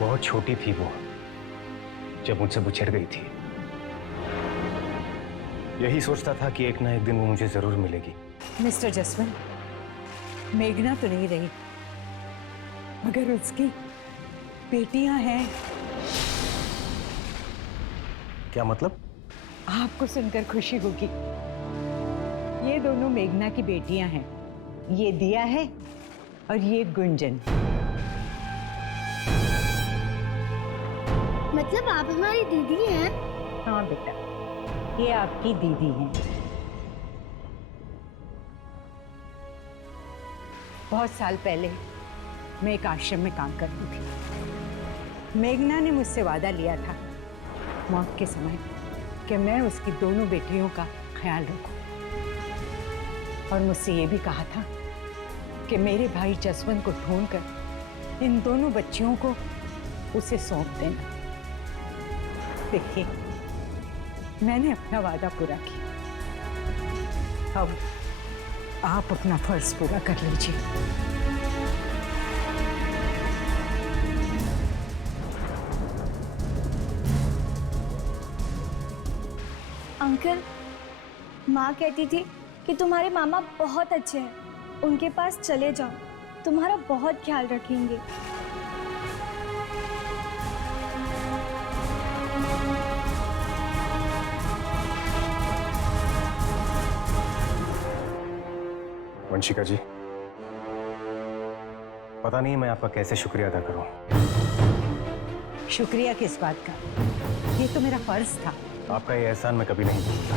बहुत छोटी थी वो जब मुझसे बिछड़ गई थी। यही सोचता था कि एक ना एक दिन वो मुझे जरूर मिलेगी। मिस्टर जसवंत, मेघना तो नहीं रही, मगर उसकी बेटियां हैं। क्या मतलब? आपको सुनकर खुशी होगी। ये दोनों मेघना की बेटियां हैं। ये दिया है और ये गुंजन। मतलब आप हमारी दीदी हैं? हाँ बेटा, ये आपकी दीदी हैं। बहुत साल पहले मैं एक आश्रम में काम करती थी। मेघना ने मुझसे वादा लिया था मौत के समय कि मैं उसकी दोनों बेटियों का ख्याल रखूं, और मुझसे ये भी कहा था कि मेरे भाई जसवंत को ढूंढकर इन दोनों बच्चियों को उसे सौंप देना। देखिए, मैंने अपना वादा पूरा किया। अब आप अपना फर्ज पूरा कर लीजिए। अंकल, माँ कहती थी कि तुम्हारे मामा बहुत अच्छे हैं, उनके पास चले जाओ, तुम्हारा बहुत ख्याल रखेंगे। वंशिका जी, पता नहीं मैं आपका कैसे शुक्रिया अदा करूं। शुक्रिया किस बात का? ये तो मेरा फर्ज था। आपका ये एहसान मैं कभी नहीं भूलूंगा।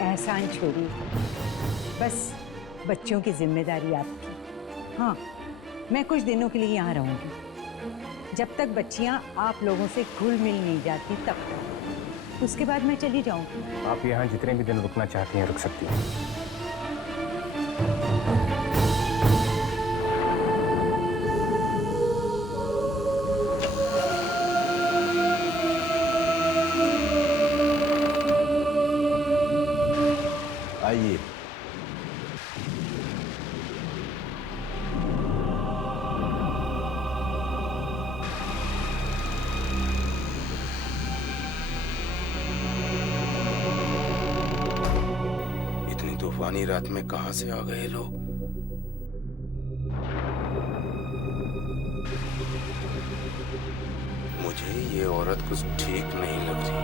एहसान छोड़िए, बस बच्चों की जिम्मेदारी आपकी। हाँ, मैं कुछ दिनों के लिए यहाँ रहूंगी। जब तक बच्चियाँ आप लोगों से घुल मिल नहीं जाती तब तक। उसके बाद मैं चली जाऊंगी। आप यहाँ जितने भी दिन रुकना चाहती हैं रुक सकती हैं। आइए, सुहानी रात में कहां से आ गए लोग? मुझे ये औरत कुछ ठीक नहीं लग रही।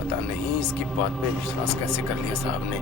पता नहीं इसकी बात पे विश्वास कैसे कर लिया साहब ने।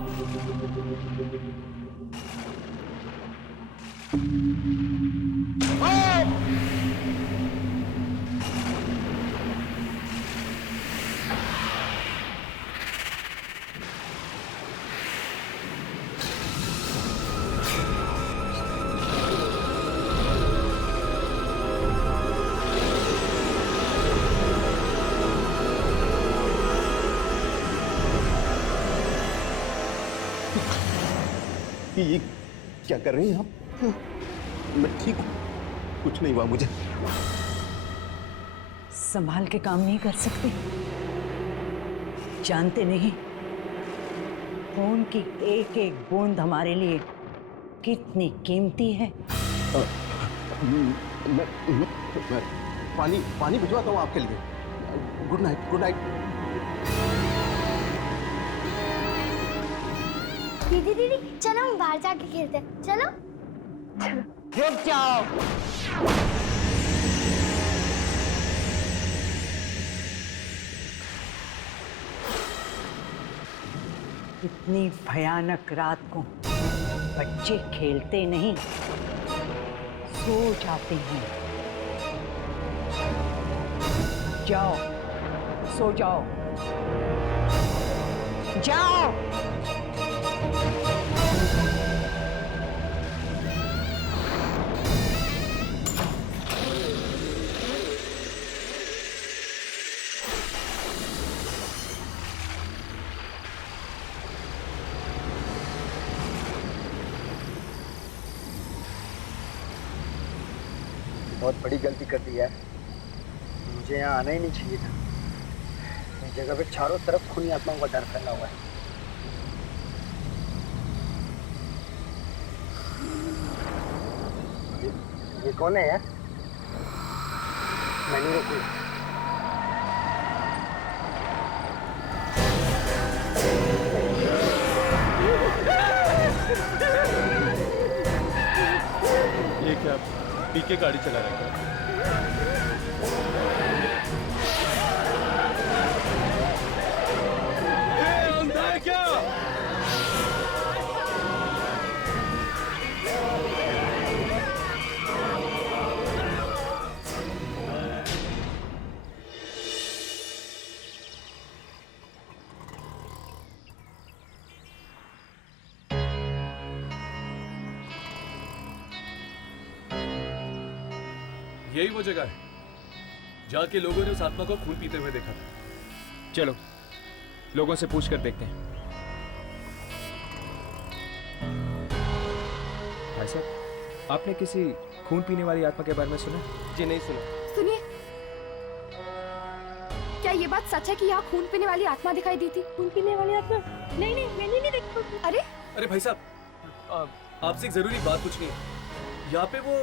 ये क्या कर रहे हैं आप? मैं ठीक हूं, कुछ नहीं हुआ मुझे। संभाल के काम नहीं कर सकते? जानते नहीं खून की एक एक बूंद हमारे लिए कितनी कीमती है। मैं पानी भिजवाता हूँ आपके लिए। Good night, good night. दीदी दीदी चलो हम बाहर जाके खेलते हैं। चलो रुक जाओ। इतनी भयानक रात को बच्चे खेलते नहीं, सो जाते हैं। जाओ सो जाओ, जाओ। बहुत बड़ी गलती कर दी है। मुझे यहाँ आना ही नहीं चाहिए था। इस जगह पे चारों तरफ खूनी आत्माओं का डर फैला हुआ है। ये कौन है यार? मैं नहीं रोकूंगा। ये क्या पीके गाड़ी चला रहा है? अंधा है क्या? यही वो जगह है जहाँ के लोगों ने उस आत्मा को खून पीते हुए देखा था। चलो लोगों से पूछ कर देखते हैं। भाई साहब, आपने किसी खून पीने वाली आत्मा के बारे में सुना? जी नहीं सुना। सुनिए, क्या ये बात सच है कि यहाँ खून पीने वाली आत्मा दिखाई दी थी? खून पीने वाली आत्मा? नहीं नहीं, मैंने नहीं देखी। अरे भाई साहब, आपसे एक जरूरी बात पूछनी है। यहाँ पे वो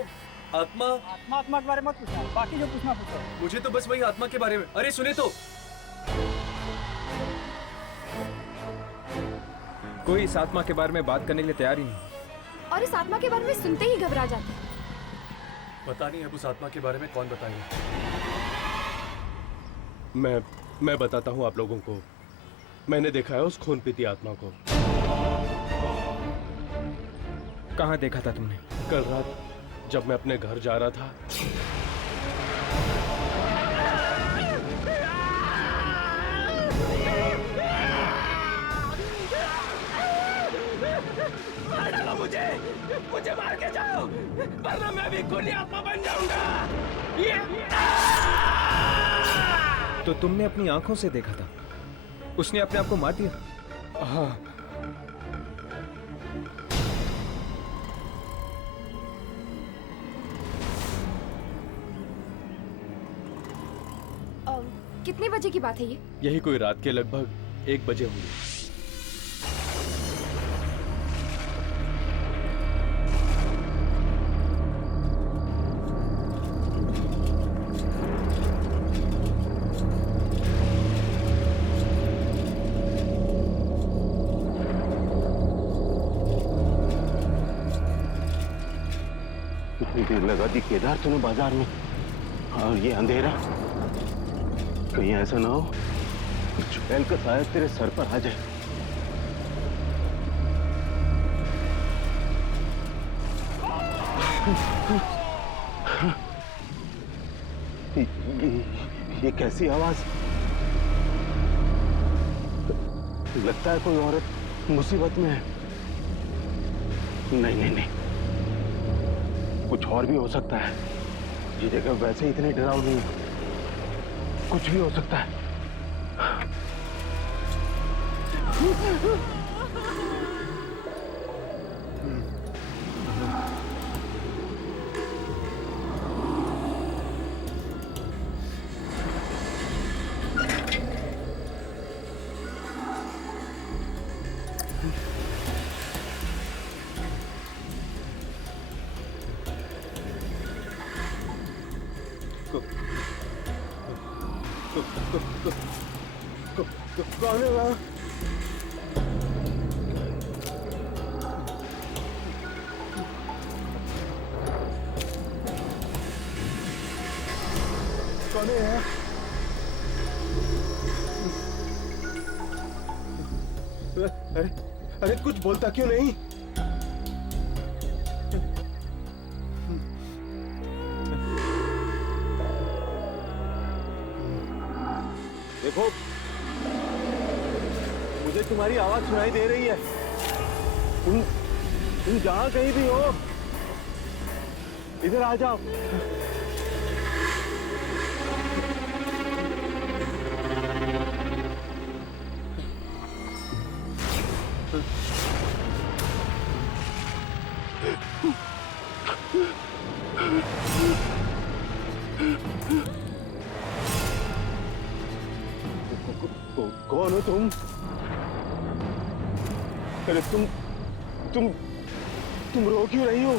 आत्मा के बारे में मत पूछना, बाकी जो पूछना पूछो। मुझे तो बस वही आत्मा के बारे में। अरे सुने तो। कोई इस आत्मा के बारे में बात करने के लिए तैयार ही नहीं। और इस आत्मा के बारे में सुनते ही घबरा जाते हैं। पता नहीं अब उस आत्मा के बारे में कौन बताएगा। मैं बताता हूँ आप लोगों को। मैंने देखा है उस खून पीती आत्मा को। कहाँ देखा था तुमने? कल रात जब मैं अपने घर जा रहा था। मुझे मार के जाओ, वरना मैं भी खूनी आत्मा बन जाऊंगा। तो तुमने अपनी आंखों से देखा था? उसने अपने आप को मार दिया? हाँ। कितने बजे की बात है ये? यही कोई रात के लगभग 1 बजे होंगे। इतनी देर लगा दी केदार तूने बाजार में, और ये अंधेरा, कहीं ऐसा ना हो चुड़ैल का साया तेरे सर पर आ जाए। ये कैसी आवाज? लगता है कोई औरत मुसीबत में है। नहीं नहीं नहीं, कुछ और भी हो सकता है। ये जगह वैसे इतनी डरावनी है, कुछ भी हो सकता है। कौन है वहाँ? कौन है यहाँ? अरे अरे कुछ बोलता क्यों नहीं? देखो, मुझे तुम्हारी आवाज सुनाई दे रही है। तुम जहां कहीं भी हो, इधर आ जाओ। कौन हो तुम? अरे तुम रो क्यों रही हो?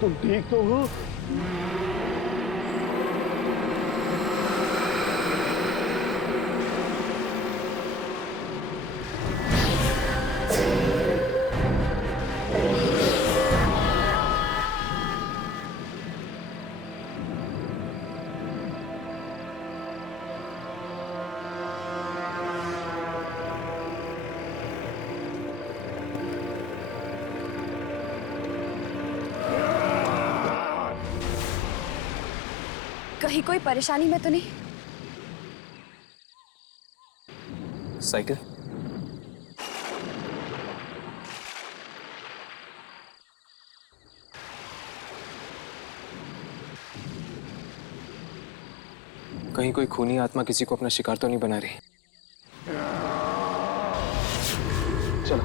तुम ठीक तो हो? कहीं कोई परेशानी में तो नहीं? साइकिल? कहीं कोई खूनी आत्मा किसी को अपना शिकार तो नहीं बना रही? चलो।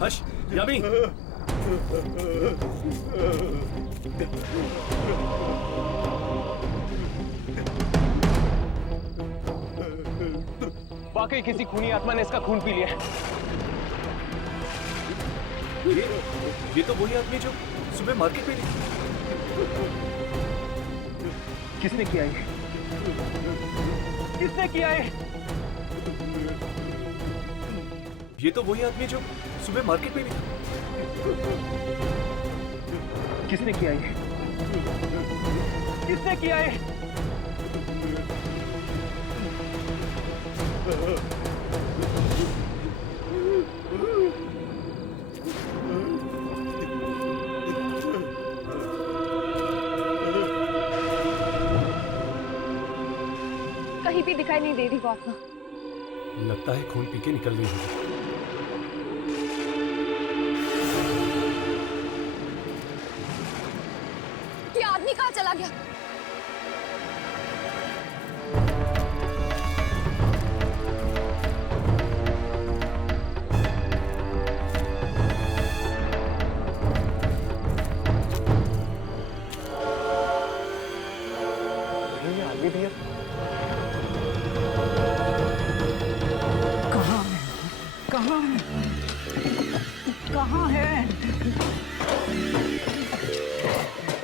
हश, यामी। वाकई किसी खूनी आत्मा ने इसका खून पी लिया है। ये तो वही आदमी जो सुबह मार्केट में किसने किया ये? किसने किया है? ये तो वही आदमी जो सुबह मार्केट में भी था। किसने किया ये? किसने किया ये? कहीं भी दिखाई नहीं दे रही वो आत्मा। लगता है खून पी के निकल गई होगी। ये आदमी कहाँ चला गया? ये आदमी भैया कहाँ है? कहाँ है? कहाँ है?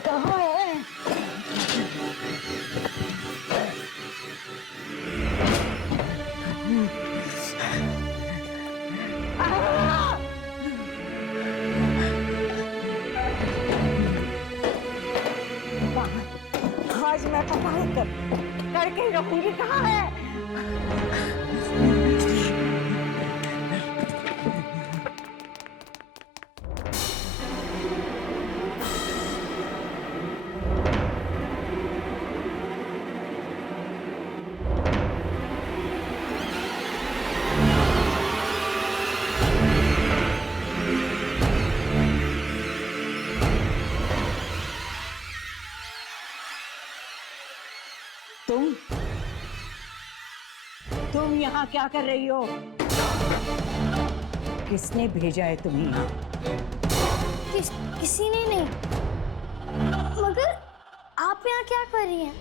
कहाँ है? आज मैं पता है करके ही रखूंगी। कहाँ है? तुम यहाँ क्या कर रही हो? किसने भेजा है तुम्हें यहाँ? किसी ने नहीं। मगर आप यहाँ क्या कर रही हैं?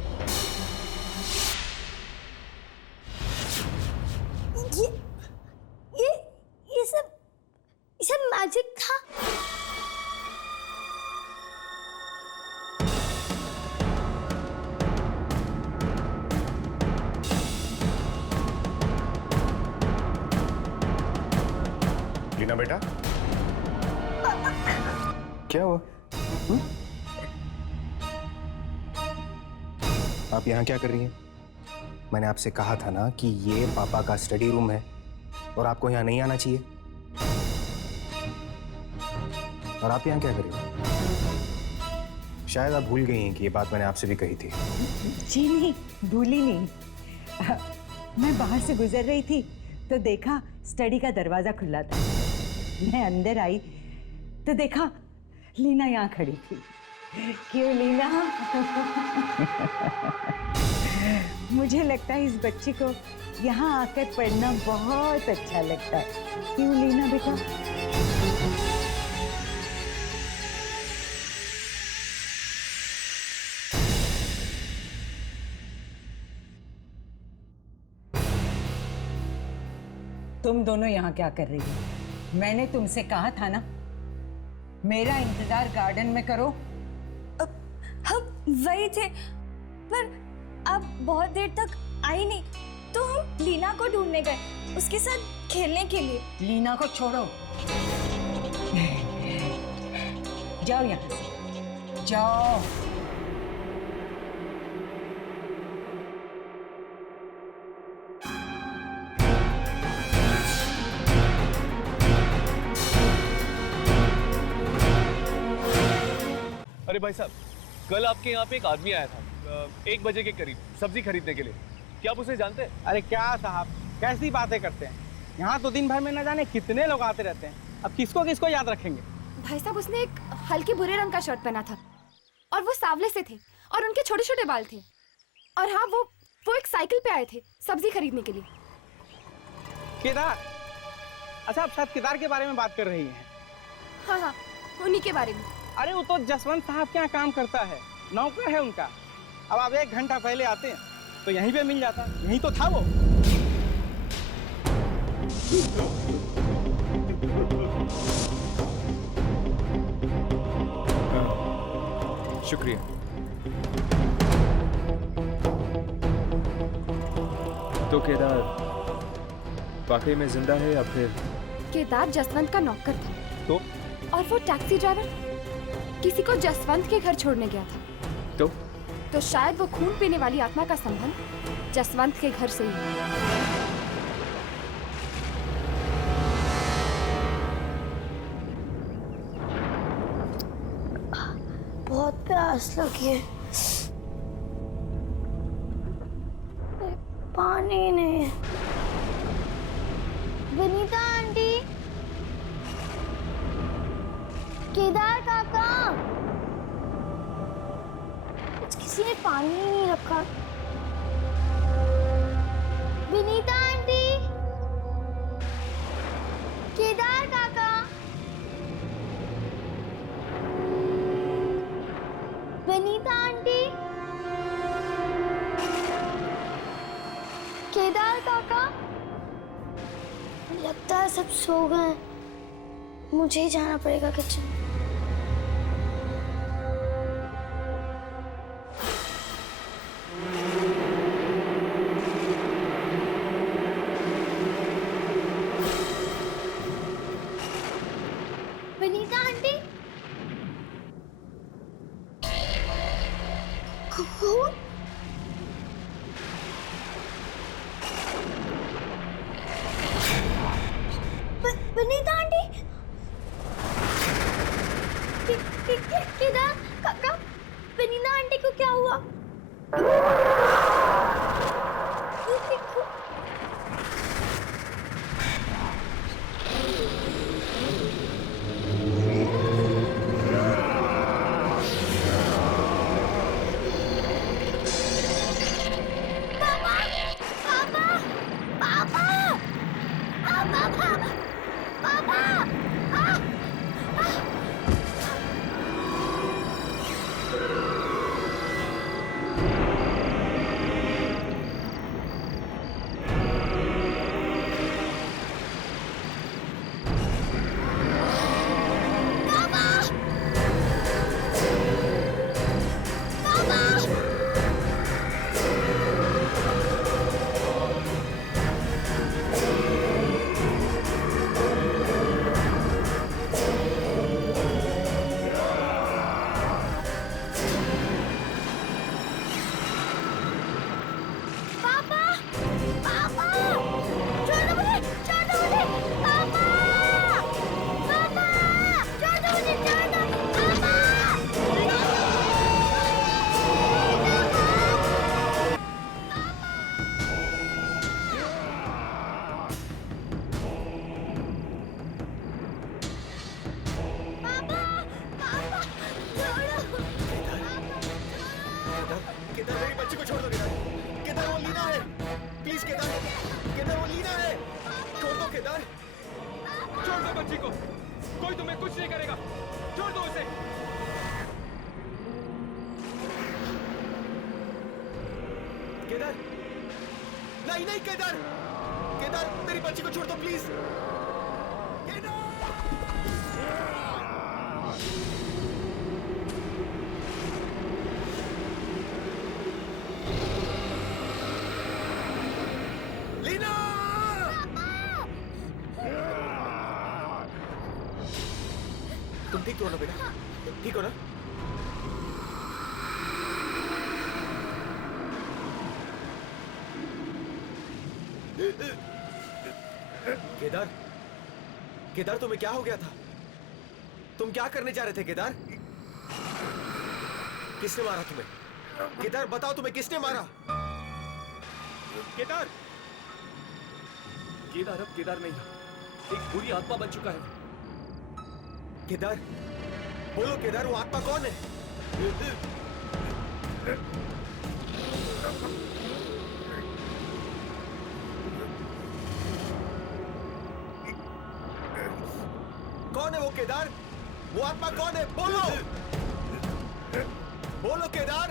ये सब मैजिक था। लीना बेटा, क्या हुआ? आप यहाँ क्या कर रही हैं? मैंने आपसे कहा था ना कि ये पापा का स्टडी रूम है और आपको यहाँ नहीं आना चाहिए। और आप यहाँ क्या कर रही हो? शायद आप भूल गई हैं कि ये बात मैंने आपसे भी कही थी। जी नहीं, भूली नहीं। मैं बाहर से गुजर रही थी तो देखा स्टडी का दरवाजा खुला था। मैं अंदर आई तो देखा लीना यहाँ खड़ी थी। क्यों लीना? मुझे लगता है इस बच्ची को यहाँ आकर पढ़ना बहुत अच्छा लगता है। क्यों लीना बेटा? तुम दोनों यहाँ क्या कर रही हो? मैंने तुमसे कहा था ना मेरा इंतजार गार्डन में करो। हम वही थे, पर आप बहुत देर तक आई नहीं, तो हम लीना को ढूंढने गए उसके साथ खेलने के लिए। लीना को छोड़ो, जाओ यहाँ से, जाओ। अरे भाई साहब, कल आपके यहाँ पे एक आदमी आया था 1 बजे के करीब सब्जी खरीदने के लिए। क्या आप उसे जानते हैं? अरे क्या साहब, कैसी बातें करते हैं? यहाँ तो दिन भर में न जाने कितने लोग आते रहते हैं। अब किसको किसको याद रखेंगे? भाई साहब, उसने एक हल्के भूरे रंग का शर्ट पहना था और वो सांवले से थे और उनके छोटे छोटे बाल थे। और हाँ, वो एक साइकिल पे आए थे सब्जी खरीदने के लिए। केदार? अच्छा, आप शायद केदार के बारे में बात कर रही हैं। हाँ हाँ, उन्हीं के बारे में। अरे वो तो जसवंत साहब के यहाँ काम करता है, नौकर है उनका। अब आप 1 घंटा पहले आते हैं तो यहीं पे मिल जाता। यहीं तो था वो। शुक्रिया। तो केदार वाकई में जिंदा है या फिर केदार जसवंत का नौकर था। तो? और वो टैक्सी ड्राइवर किसी को जसवंत के घर छोड़ने गया था। तो शायद वो खून पीने वाली आत्मा का संबंध जसवंत के घर से ही है। बहुत प्यास लगी है, पानी नहीं है। विनीता आंटी, केदार काका, किसी ने पानी ही नहीं रखा। विनीता आंटी, केदार काका, विनीता आंटी, केदार काका। लगता है सब सो गए, मुझे ही जाना पड़ेगा किचन। विनीता आंटी, खून? विनीता आंटी, केदार काका, विनीता आंटी को क्या हुआ? नहीं केदार, केदार मेरी बच्ची को छोड़ दो प्लीज। लीना! तुम ठीक हो ना बेटा? ठीक हो ना? केदार, केदार तुम्हें क्या हो गया था? तुम क्या करने जा रहे थे केदार? किसने मारा तुम्हें? केदार बताओ तुम्हें किसने मारा? केदार! केदार अब केदार नहीं, एक बुरी आत्मा बन चुका है। केदार, बोलो केदार वो आत्मा कौन है? कौन है वो केदार? वो आत्मा कौन है? बोलो! बोलो केदार!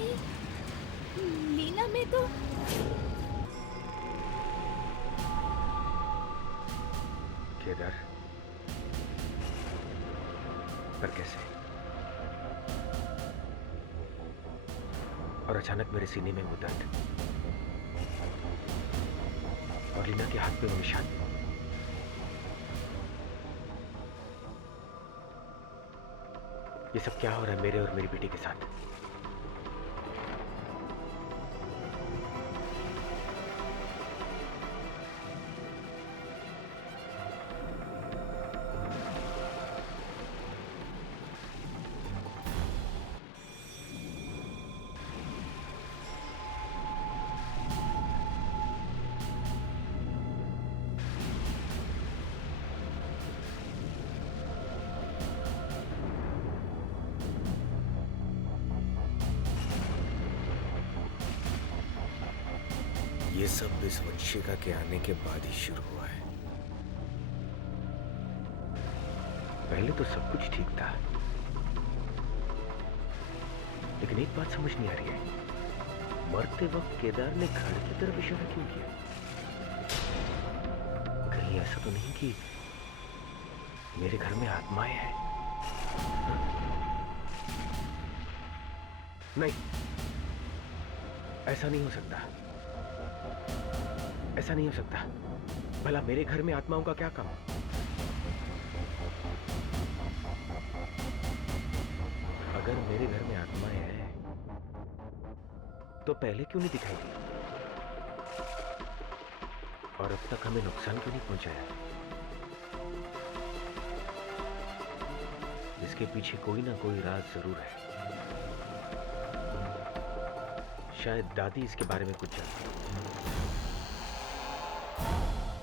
नहीं, लीना में तो केदार, पर कैसे? और अचानक मेरे सीने में वो दर्द और लीना के हाथ पे वो निशान। ये सब क्या हो रहा है मेरे और मेरी बेटी के साथ? ये सब इस वंशिका के आने के बाद ही शुरू हुआ है। पहले तो सब कुछ ठीक था, लेकिन एक बात समझ नहीं आ रही है, मरते वक्त केदार ने घर की तरफ इशारा क्यों किया? कहीं ऐसा तो नहीं कि मेरे घर में आत्माएं हैं? नहीं, ऐसा नहीं हो सकता, ऐसा नहीं हो सकता। भला मेरे घर में आत्माओं का क्या काम? अगर मेरे घर में आत्माएं हैं तो पहले क्यों नहीं दिखाई दी? और अब तक हमें नुकसान क्यों नहीं पहुंचाया? इसके पीछे कोई ना कोई राज जरूर है। शायद दादी इसके बारे में कुछ जानती है।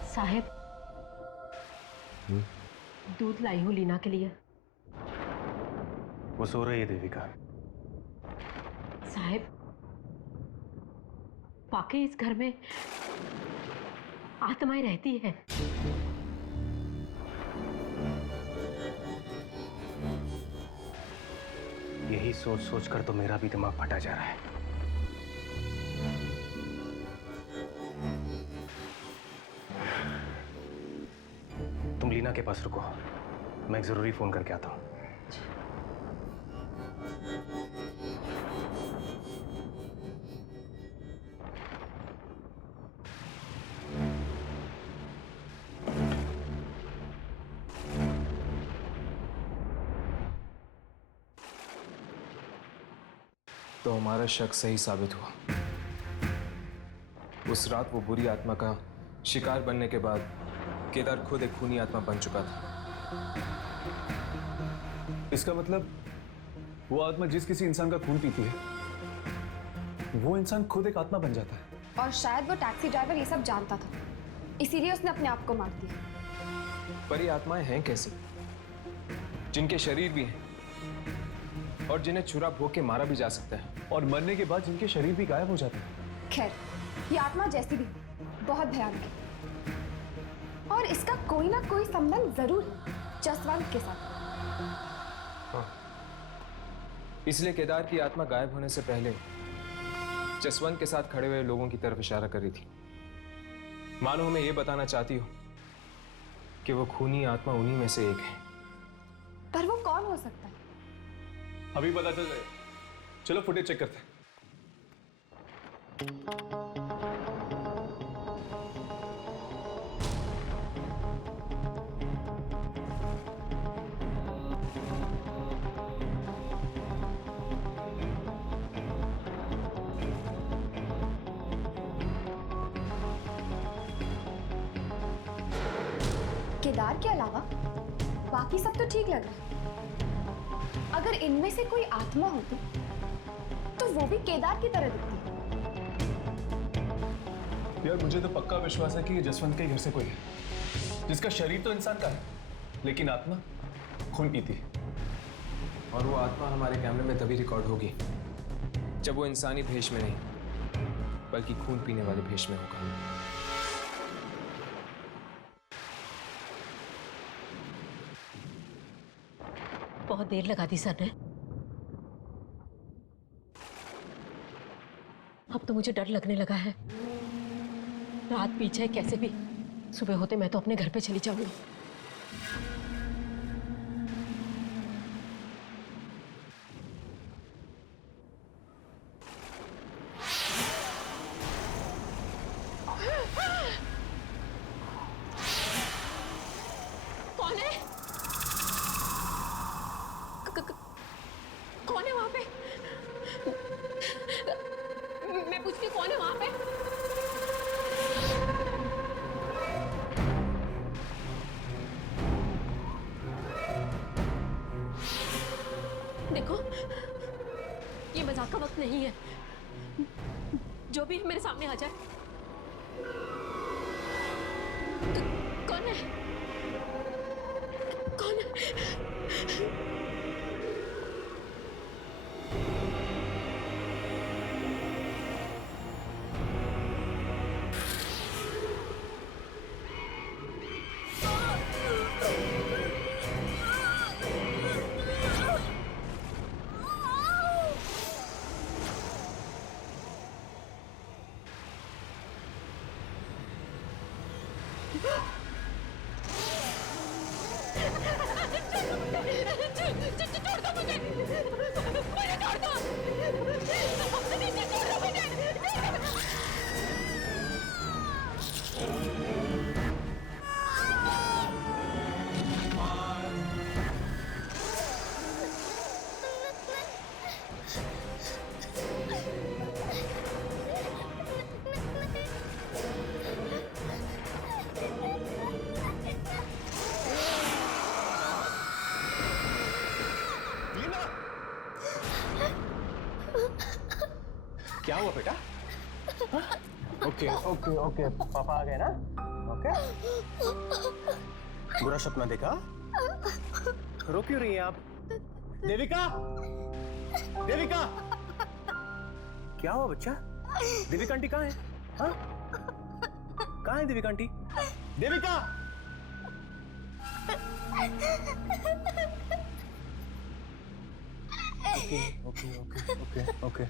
साहब, दूध लाई हूं लीना के लिए। वो सो रही है देविका। साहब, वाकई इस घर में आत्माएं रहती है। यही सोच सोच कर तो मेरा भी दिमाग फटा जा रहा है। तुम लीना के पास रुको, मैं एक जरूरी फोन करके आता हूं। तो हमारा शक सही साबित हुआ। उस रात वो बुरी आत्मा का शिकार बनने के बाद केदार खुद एक खूनी आत्मा बन चुका था। इसका मतलब वो आत्मा जिस किसी इंसान का खून पीती है, वो इंसान खुद एक आत्मा बन जाता है। और शायद वो टैक्सी ड्राइवर ये सब जानता था, इसीलिए उसने अपने आप को मार दिया। पर ये आत्माएं हैं कैसी, जिनके शरीर भी हैं और जिन्हें छुरा भोग के मारा भी जा सकता है, और मरने के बाद जिनके शरीर भी गायब हो जाते हैं। खैर, ये आत्मा जैसी भी बहुत भयानक है और इसका कोई ना कोई संबंध जरूर है जसवंत के साथ। हाँ। इसलिए केदार की आत्मा गायब होने से पहले जसवंत के साथ खड़े हुए लोगों की तरफ इशारा कर रही थी। मानो हमें यह बताना चाहती हो कि वो खूनी आत्मा उन्हीं में से एक है। पर वो कौन हो सकता है? अभी पता चल जाए। चलो फुटेज चेक करते हैं। केदार के अलावा बाकी सब तो ठीक लग रहा है। अगर इनमें से कोई आत्मा होती तो वो भी केदार की तरह दिखती। यार मुझे तो पक्का विश्वास है कि ये जसवंत के घर से कोई है, जिसका शरीर तो इंसान का है लेकिन आत्मा खून पीती है। और वो आत्मा हमारे कैमरे में तभी रिकॉर्ड होगी जब वो इंसानी भेष में नहीं बल्कि खून पीने वाले भेष में होगा। बहुत देर लगा दी सर ने। अब तो मुझे डर लगने लगा है। रात बीत जाए कैसे भी, सुबह होते मैं तो अपने घर पे चली जाऊंगी। कौन है? कौन है वहां पे? मैं पूछती कौन है वहां पे? देखो, ये मजाक का वक्त नहीं है। जो भी मेरे सामने आ जाए। कौन है? कौन है? छोड़ दो मुझे, मुझे छोड़ दो, नीचे छोड़ दो मुझे। क्या हुआ बेटा? ओके ओके ओके, पापा आ गए ना? ओके, बुरा सपना देखा? रो क्यों रही हैं आप? देविका, देविका, क्या हुआ बच्चा? देविका आंटी कहाँ है? हाँ? कहाँ है Devika aunty? Devika! Okay okay okay okay okay.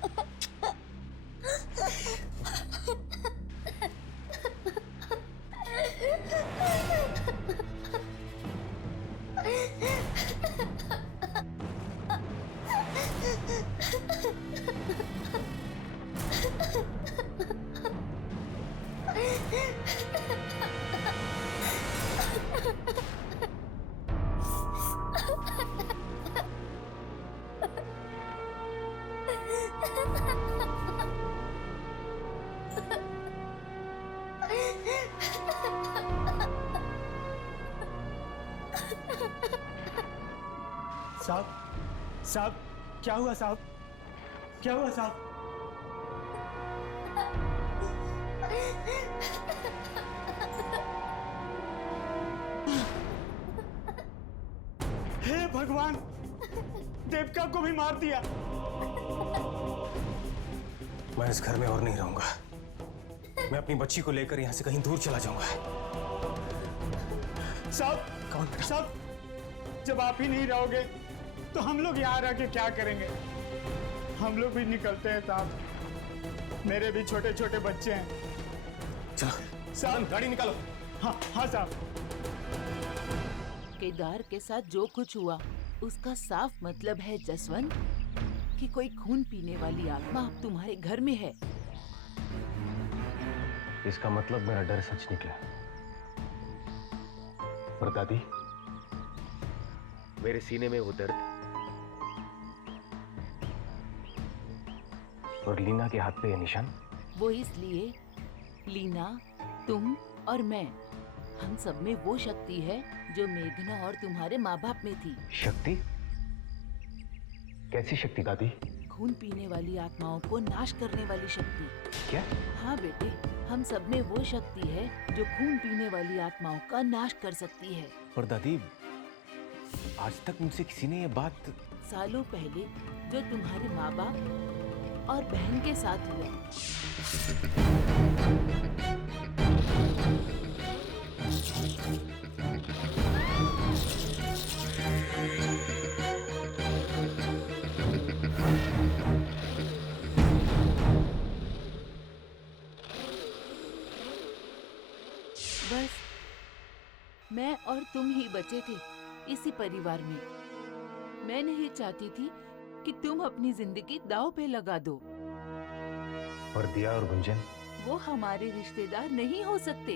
साहब, साहब, क्या हुआ साहब? क्या हुआ साहब? हे भगवान, देविका को भी मार दिया। मैं इस घर में और नहीं रहूंगा। मैं अपनी बच्ची को लेकर यहाँ से कहीं दूर चला जाऊंगा। साहब, कौन? साहब, जब आप ही नहीं रहोगे तो हम लोग यहाँ रह के क्या करेंगे? हम लोग भी निकलते हैं साहब, मेरे भी छोटे छोटे बच्चे हैं। चलो साहब, गाड़ी निकालो। हाँ हाँ साहब। केदार के साथ जो कुछ हुआ उसका साफ मतलब है जसवंत कि कोई खून पीने वाली आत्मा अब तुम्हारे घर में है। इसका मतलब मेरा डर सच निकला। पर दादी, मेरे सीने में वो दर्द और लीना के हाथ पे ये निशान, वो इसलिए लीना, तुम और मैं, हम सब में वो शक्ति है जो मेघना और तुम्हारे माँ बाप में थी। शक्ति? कैसी शक्ति दादी? खून पीने वाली आत्माओं को नाश करने वाली शक्ति। क्या? हाँ बेटे, हम सब में वो शक्ति है जो खून पीने वाली आत्माओं का नाश कर सकती है। पर दादी, आज तक मुझसे किसी ने ये बात... सालों पहले जो तुम्हारे माँ बाप और बहन के साथ हुआ। बस मैं और तुम ही बचे थे इसी परिवार में। मैं नहीं चाहती थी कि तुम अपनी जिंदगी दांव पे लगा दो। और दिया और गुंजन? वो हमारे रिश्तेदार नहीं हो सकते।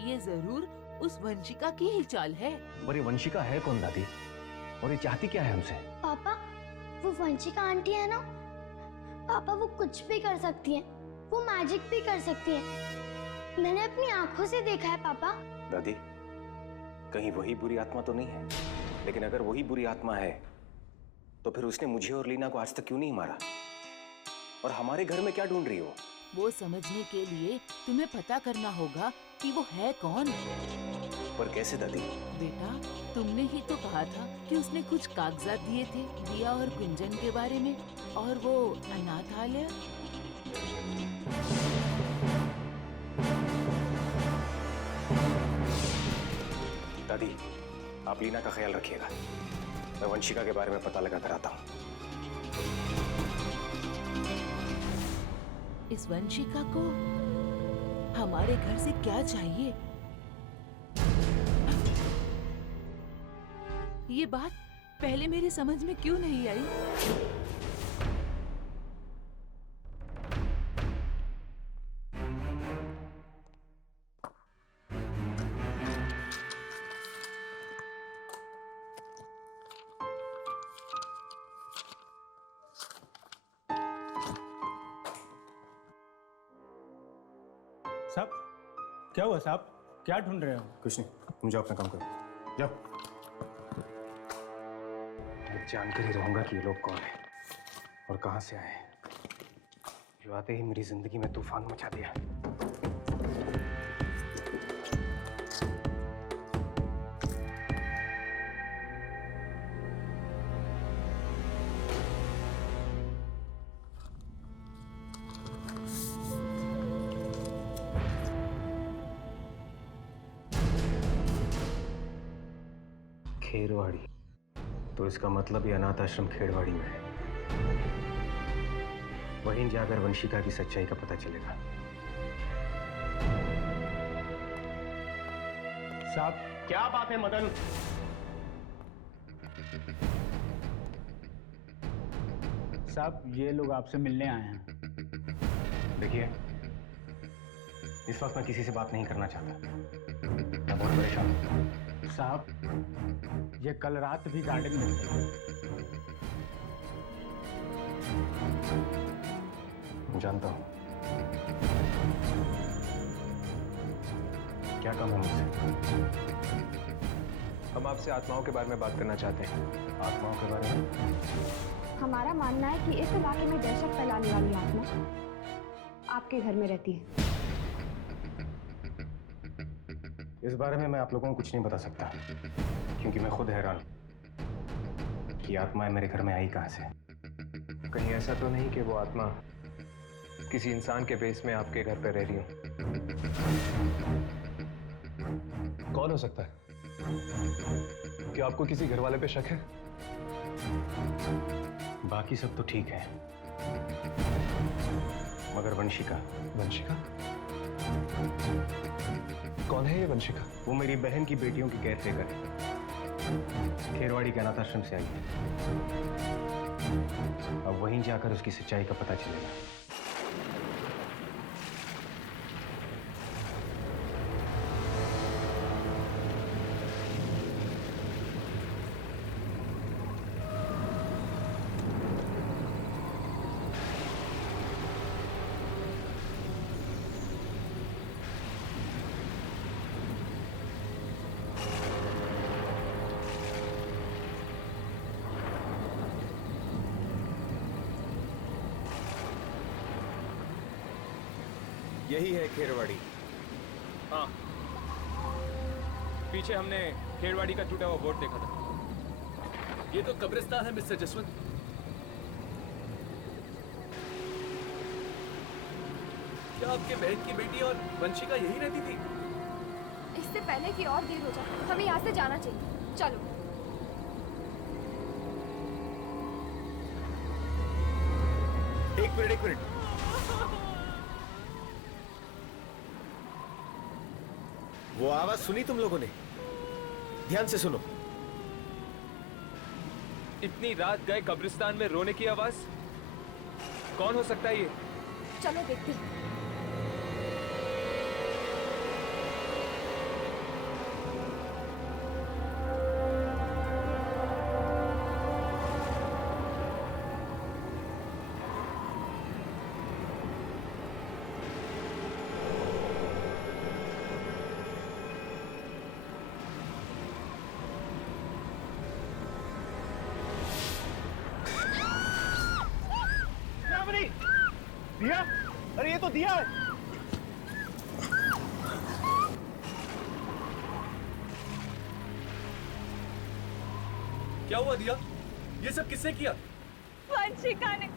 ये जरूर उस वंशिका की ही चाल है। और ये वंशिका है कौन दादी? और ये चाहती क्या है हमसे? पापा, वो वंशिका आंटी है ना पापा, वो कुछ भी कर सकती है, वो मैजिक भी कर सकती है। मैंने अपनी आंखों से देखा है पापा। दादी, कहीं वही बुरी आत्मा तो नहीं है? लेकिन अगर वही बुरी आत्मा है तो फिर उसने मुझे और लीना को आज तक क्यों नहीं मारा? और हमारे घर में क्या ढूंढ रही हो? वो समझने के लिए तुम्हें पता करना होगा कि वो है कौन। पर कैसे दादी? बेटा, तुमने ही तो कहा था कि उसने कुछ कागजात दिए थे दिया और गुंजन के बारे में, और वो अनाथालय। दादी, आप लीना का ख्याल रखिएगा। मैं वंशिका के बारे में पता लगा कर आता हूँ। इस वंशिका को हमारे घर से क्या चाहिए? ये बात पहले मेरी समझ में क्यों नहीं आई? साहब, क्या हुआ साहब? क्या ढूंढ रहे हो? कुछ नहीं, तुम जाओ अपना काम करो, जाओ। मैं जानकर ही रहूंगा कि ये लोग कौन है और कहां से आए हैं, जो आते ही मेरी जिंदगी में तूफान मचा दिया। खेरवाड़ी, तो इसका मतलब ये अनाथ आश्रम खेरवाड़ी में है। वहीं जाकर वंशिका की सच्चाई का पता चलेगा। साहब, क्या बात है मदन? साहब, ये लोग आपसे मिलने आए हैं। देखिए, इस वक्त मैं किसी से बात नहीं करना चाहता। मैं बहुत परेशान हूं। साहब, ये कल रात भी गार्डन में थे। जानता हूं। क्या काम है मुझसे? हम आपसे आत्माओं के बारे में बात करना चाहते हैं। आत्माओं के बारे में? हमारा मानना है कि इस इलाके में दहशत फैलाने वाली आत्मा आपके घर में रहती है। इस बारे में मैं आप लोगों को कुछ नहीं बता सकता, क्योंकि मैं खुद हैरान कि आत्माएं मेरे घर में आई कहां से। कहीं ऐसा तो नहीं कि वो आत्मा किसी इंसान के बेस में आपके घर पे रह रही हो? कौन हो सकता है? क्या आपको किसी घर वाले पे शक है? बाकी सब तो ठीक है, मगर वंशिका। वंशिका? कौन है ये वंशिका? वो मेरी बहन की बेटियों की केयरटेकर है। खेरवाड़ी के अनाथ आश्रम से आई है। अब वहीं जाकर उसकी सच्चाई का पता चलेगा। यही है खेरवाड़ी। हाँ, पीछे हमने खेरवाड़ी का टूटा हुआ बोर्ड देखा था। ये तो कब्रिस्तान है मिस्टर जसवंत। क्या आपके बहन की बेटी और वंशिका यही रहती थी? इससे पहले कि और देर हो जाए, हमें यहाँ से जाना चाहिए। चलो। एक मिनट। वो आवाज सुनी तुम लोगों ने? ध्यान से सुनो। इतनी रात गए कब्रिस्तान में रोने की आवाज? कौन हो सकता है ये? चलो देखते हैं। दिया? अरे ये तो दिया है। क्या हुआ दिया? ये सब किसने किया? वंशिका ने।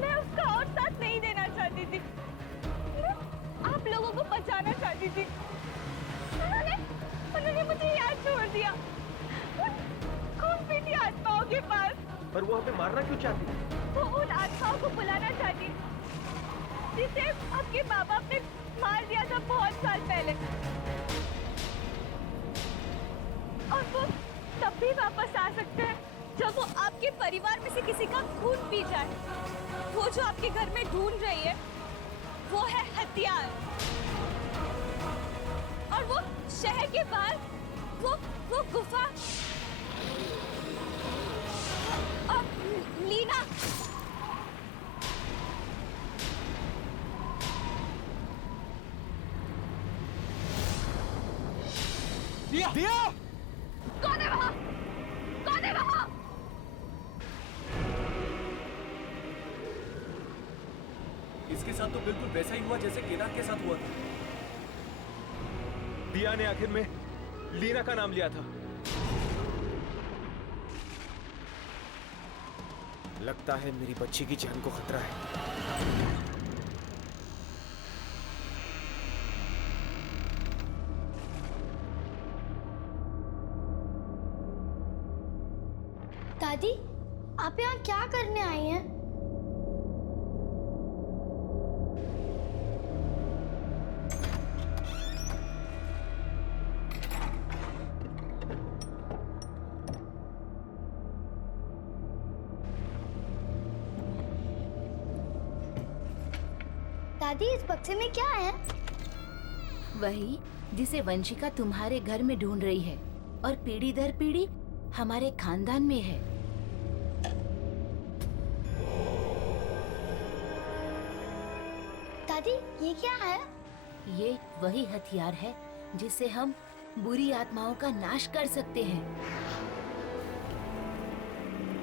मैं उसका और साथ नहीं देना चाहती थी। मैं आप लोगों को बचाना चाहती थी। उन्होंने मुझे यहाँ छोड़ दिया। खून पीटी आत्माओं के पास। पर वो हमें मारना क्यों चाहती? वो उन आत्माओं को बुलाना चाहती जिसे आपके माँ बाप ने मार दिया था बहुत साल पहले। और वो तब भी वापस आ सकते हैं जब वो आपके परिवार में से किसी का खून पी जाए। वो जो आपके घर में ढूंढ रही है वो है हथियार। और वो शहर के बाहर वो गुफा और लीना। दिया? कौन है वहाँ? कौन है वहाँ? इसके साथ तो बिल्कुल वैसा ही हुआ जैसे केदार के साथ हुआ था। दिया ने आखिर में लीना का नाम लिया था। लगता है मेरी बच्ची की जान को खतरा है। दादी, आप यहाँ क्या करने आई हैं? दादी, इस बक्से में क्या है? वही जिसे वंशिका तुम्हारे घर में ढूंढ रही है और पीढ़ी दर पीढ़ी हमारे खानदान में है। दादी, ये क्या है? ये वही हथियार है जिससे हम बुरी आत्माओं का नाश कर सकते हैं।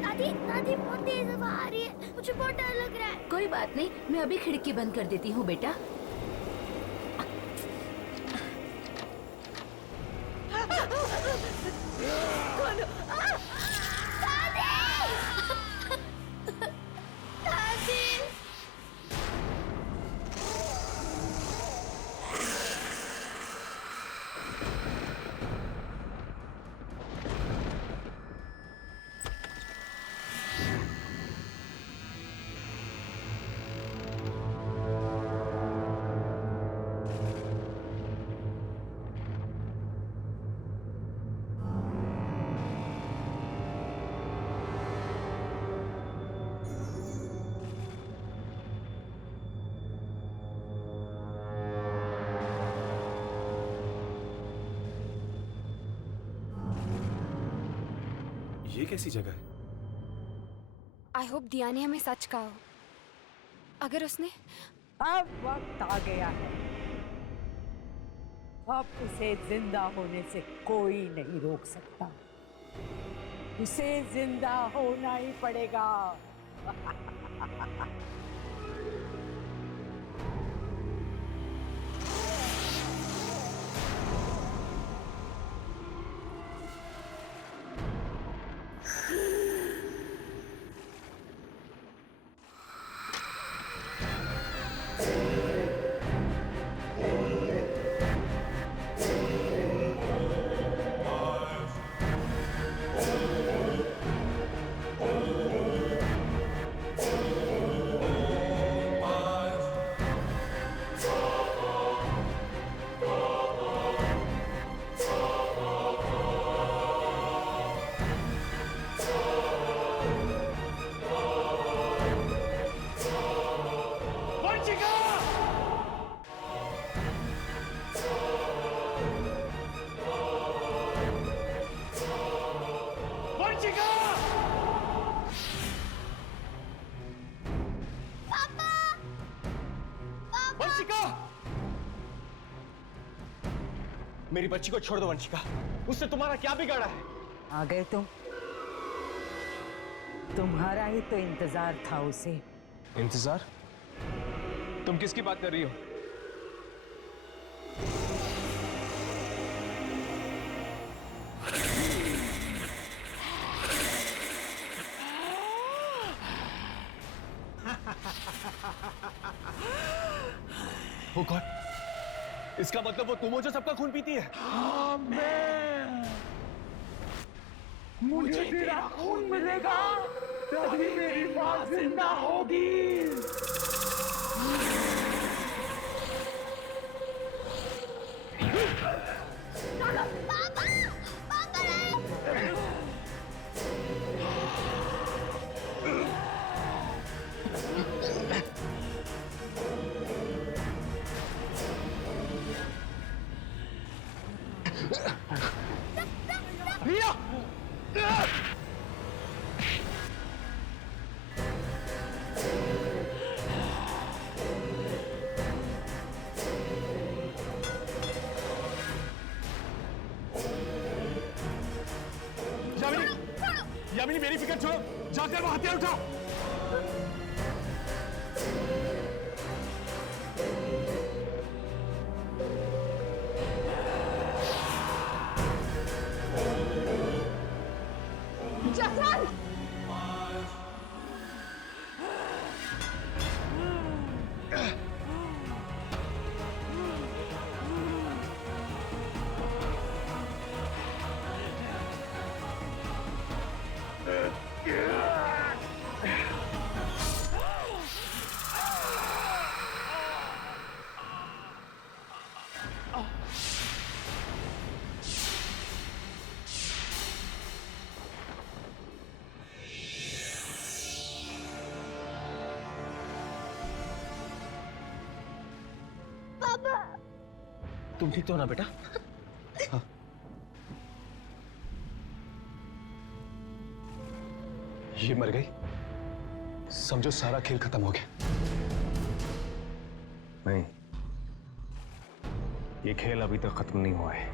दादी, दादी बहुत तेज हवा आ रही है, मुझे बहुत डर लग रहा है। कोई बात नहीं, मैं अभी खिड़की बंद कर देती हूँ बेटा। ये कैसी जगह है? आई होप दिया ने हमें सच कहा हो। अगर उसने अब वक्त आ गया है, अब उसे जिंदा होने से कोई नहीं रोक सकता। उसे जिंदा होना ही पड़ेगा। वंशिका! मेरी बच्ची को छोड़ दो वंशिका। उससे तुम्हारा क्या बिगाड़ा है? आ गए तुम। तुम्हारा ही तो इंतजार था उसे। इंतजार? तुम किसकी बात कर रही हो? वो कौन? इसका मतलब वो तुम हो जो सबका खून पीती है? हाँ, मैं। मुझे तेरा खून मिलेगा तभी मेरी मां जिंदा होगी। यामिनी मेरी फिक्र छोड़ो, जाकर वो हथियार उठाओ। जसवंत! तुम ठीक तो हो ना बेटा? हाँ। ये मर गई, समझो सारा खेल खत्म हो गया। नहीं, ये खेल अभी तक खत्म नहीं हुआ है।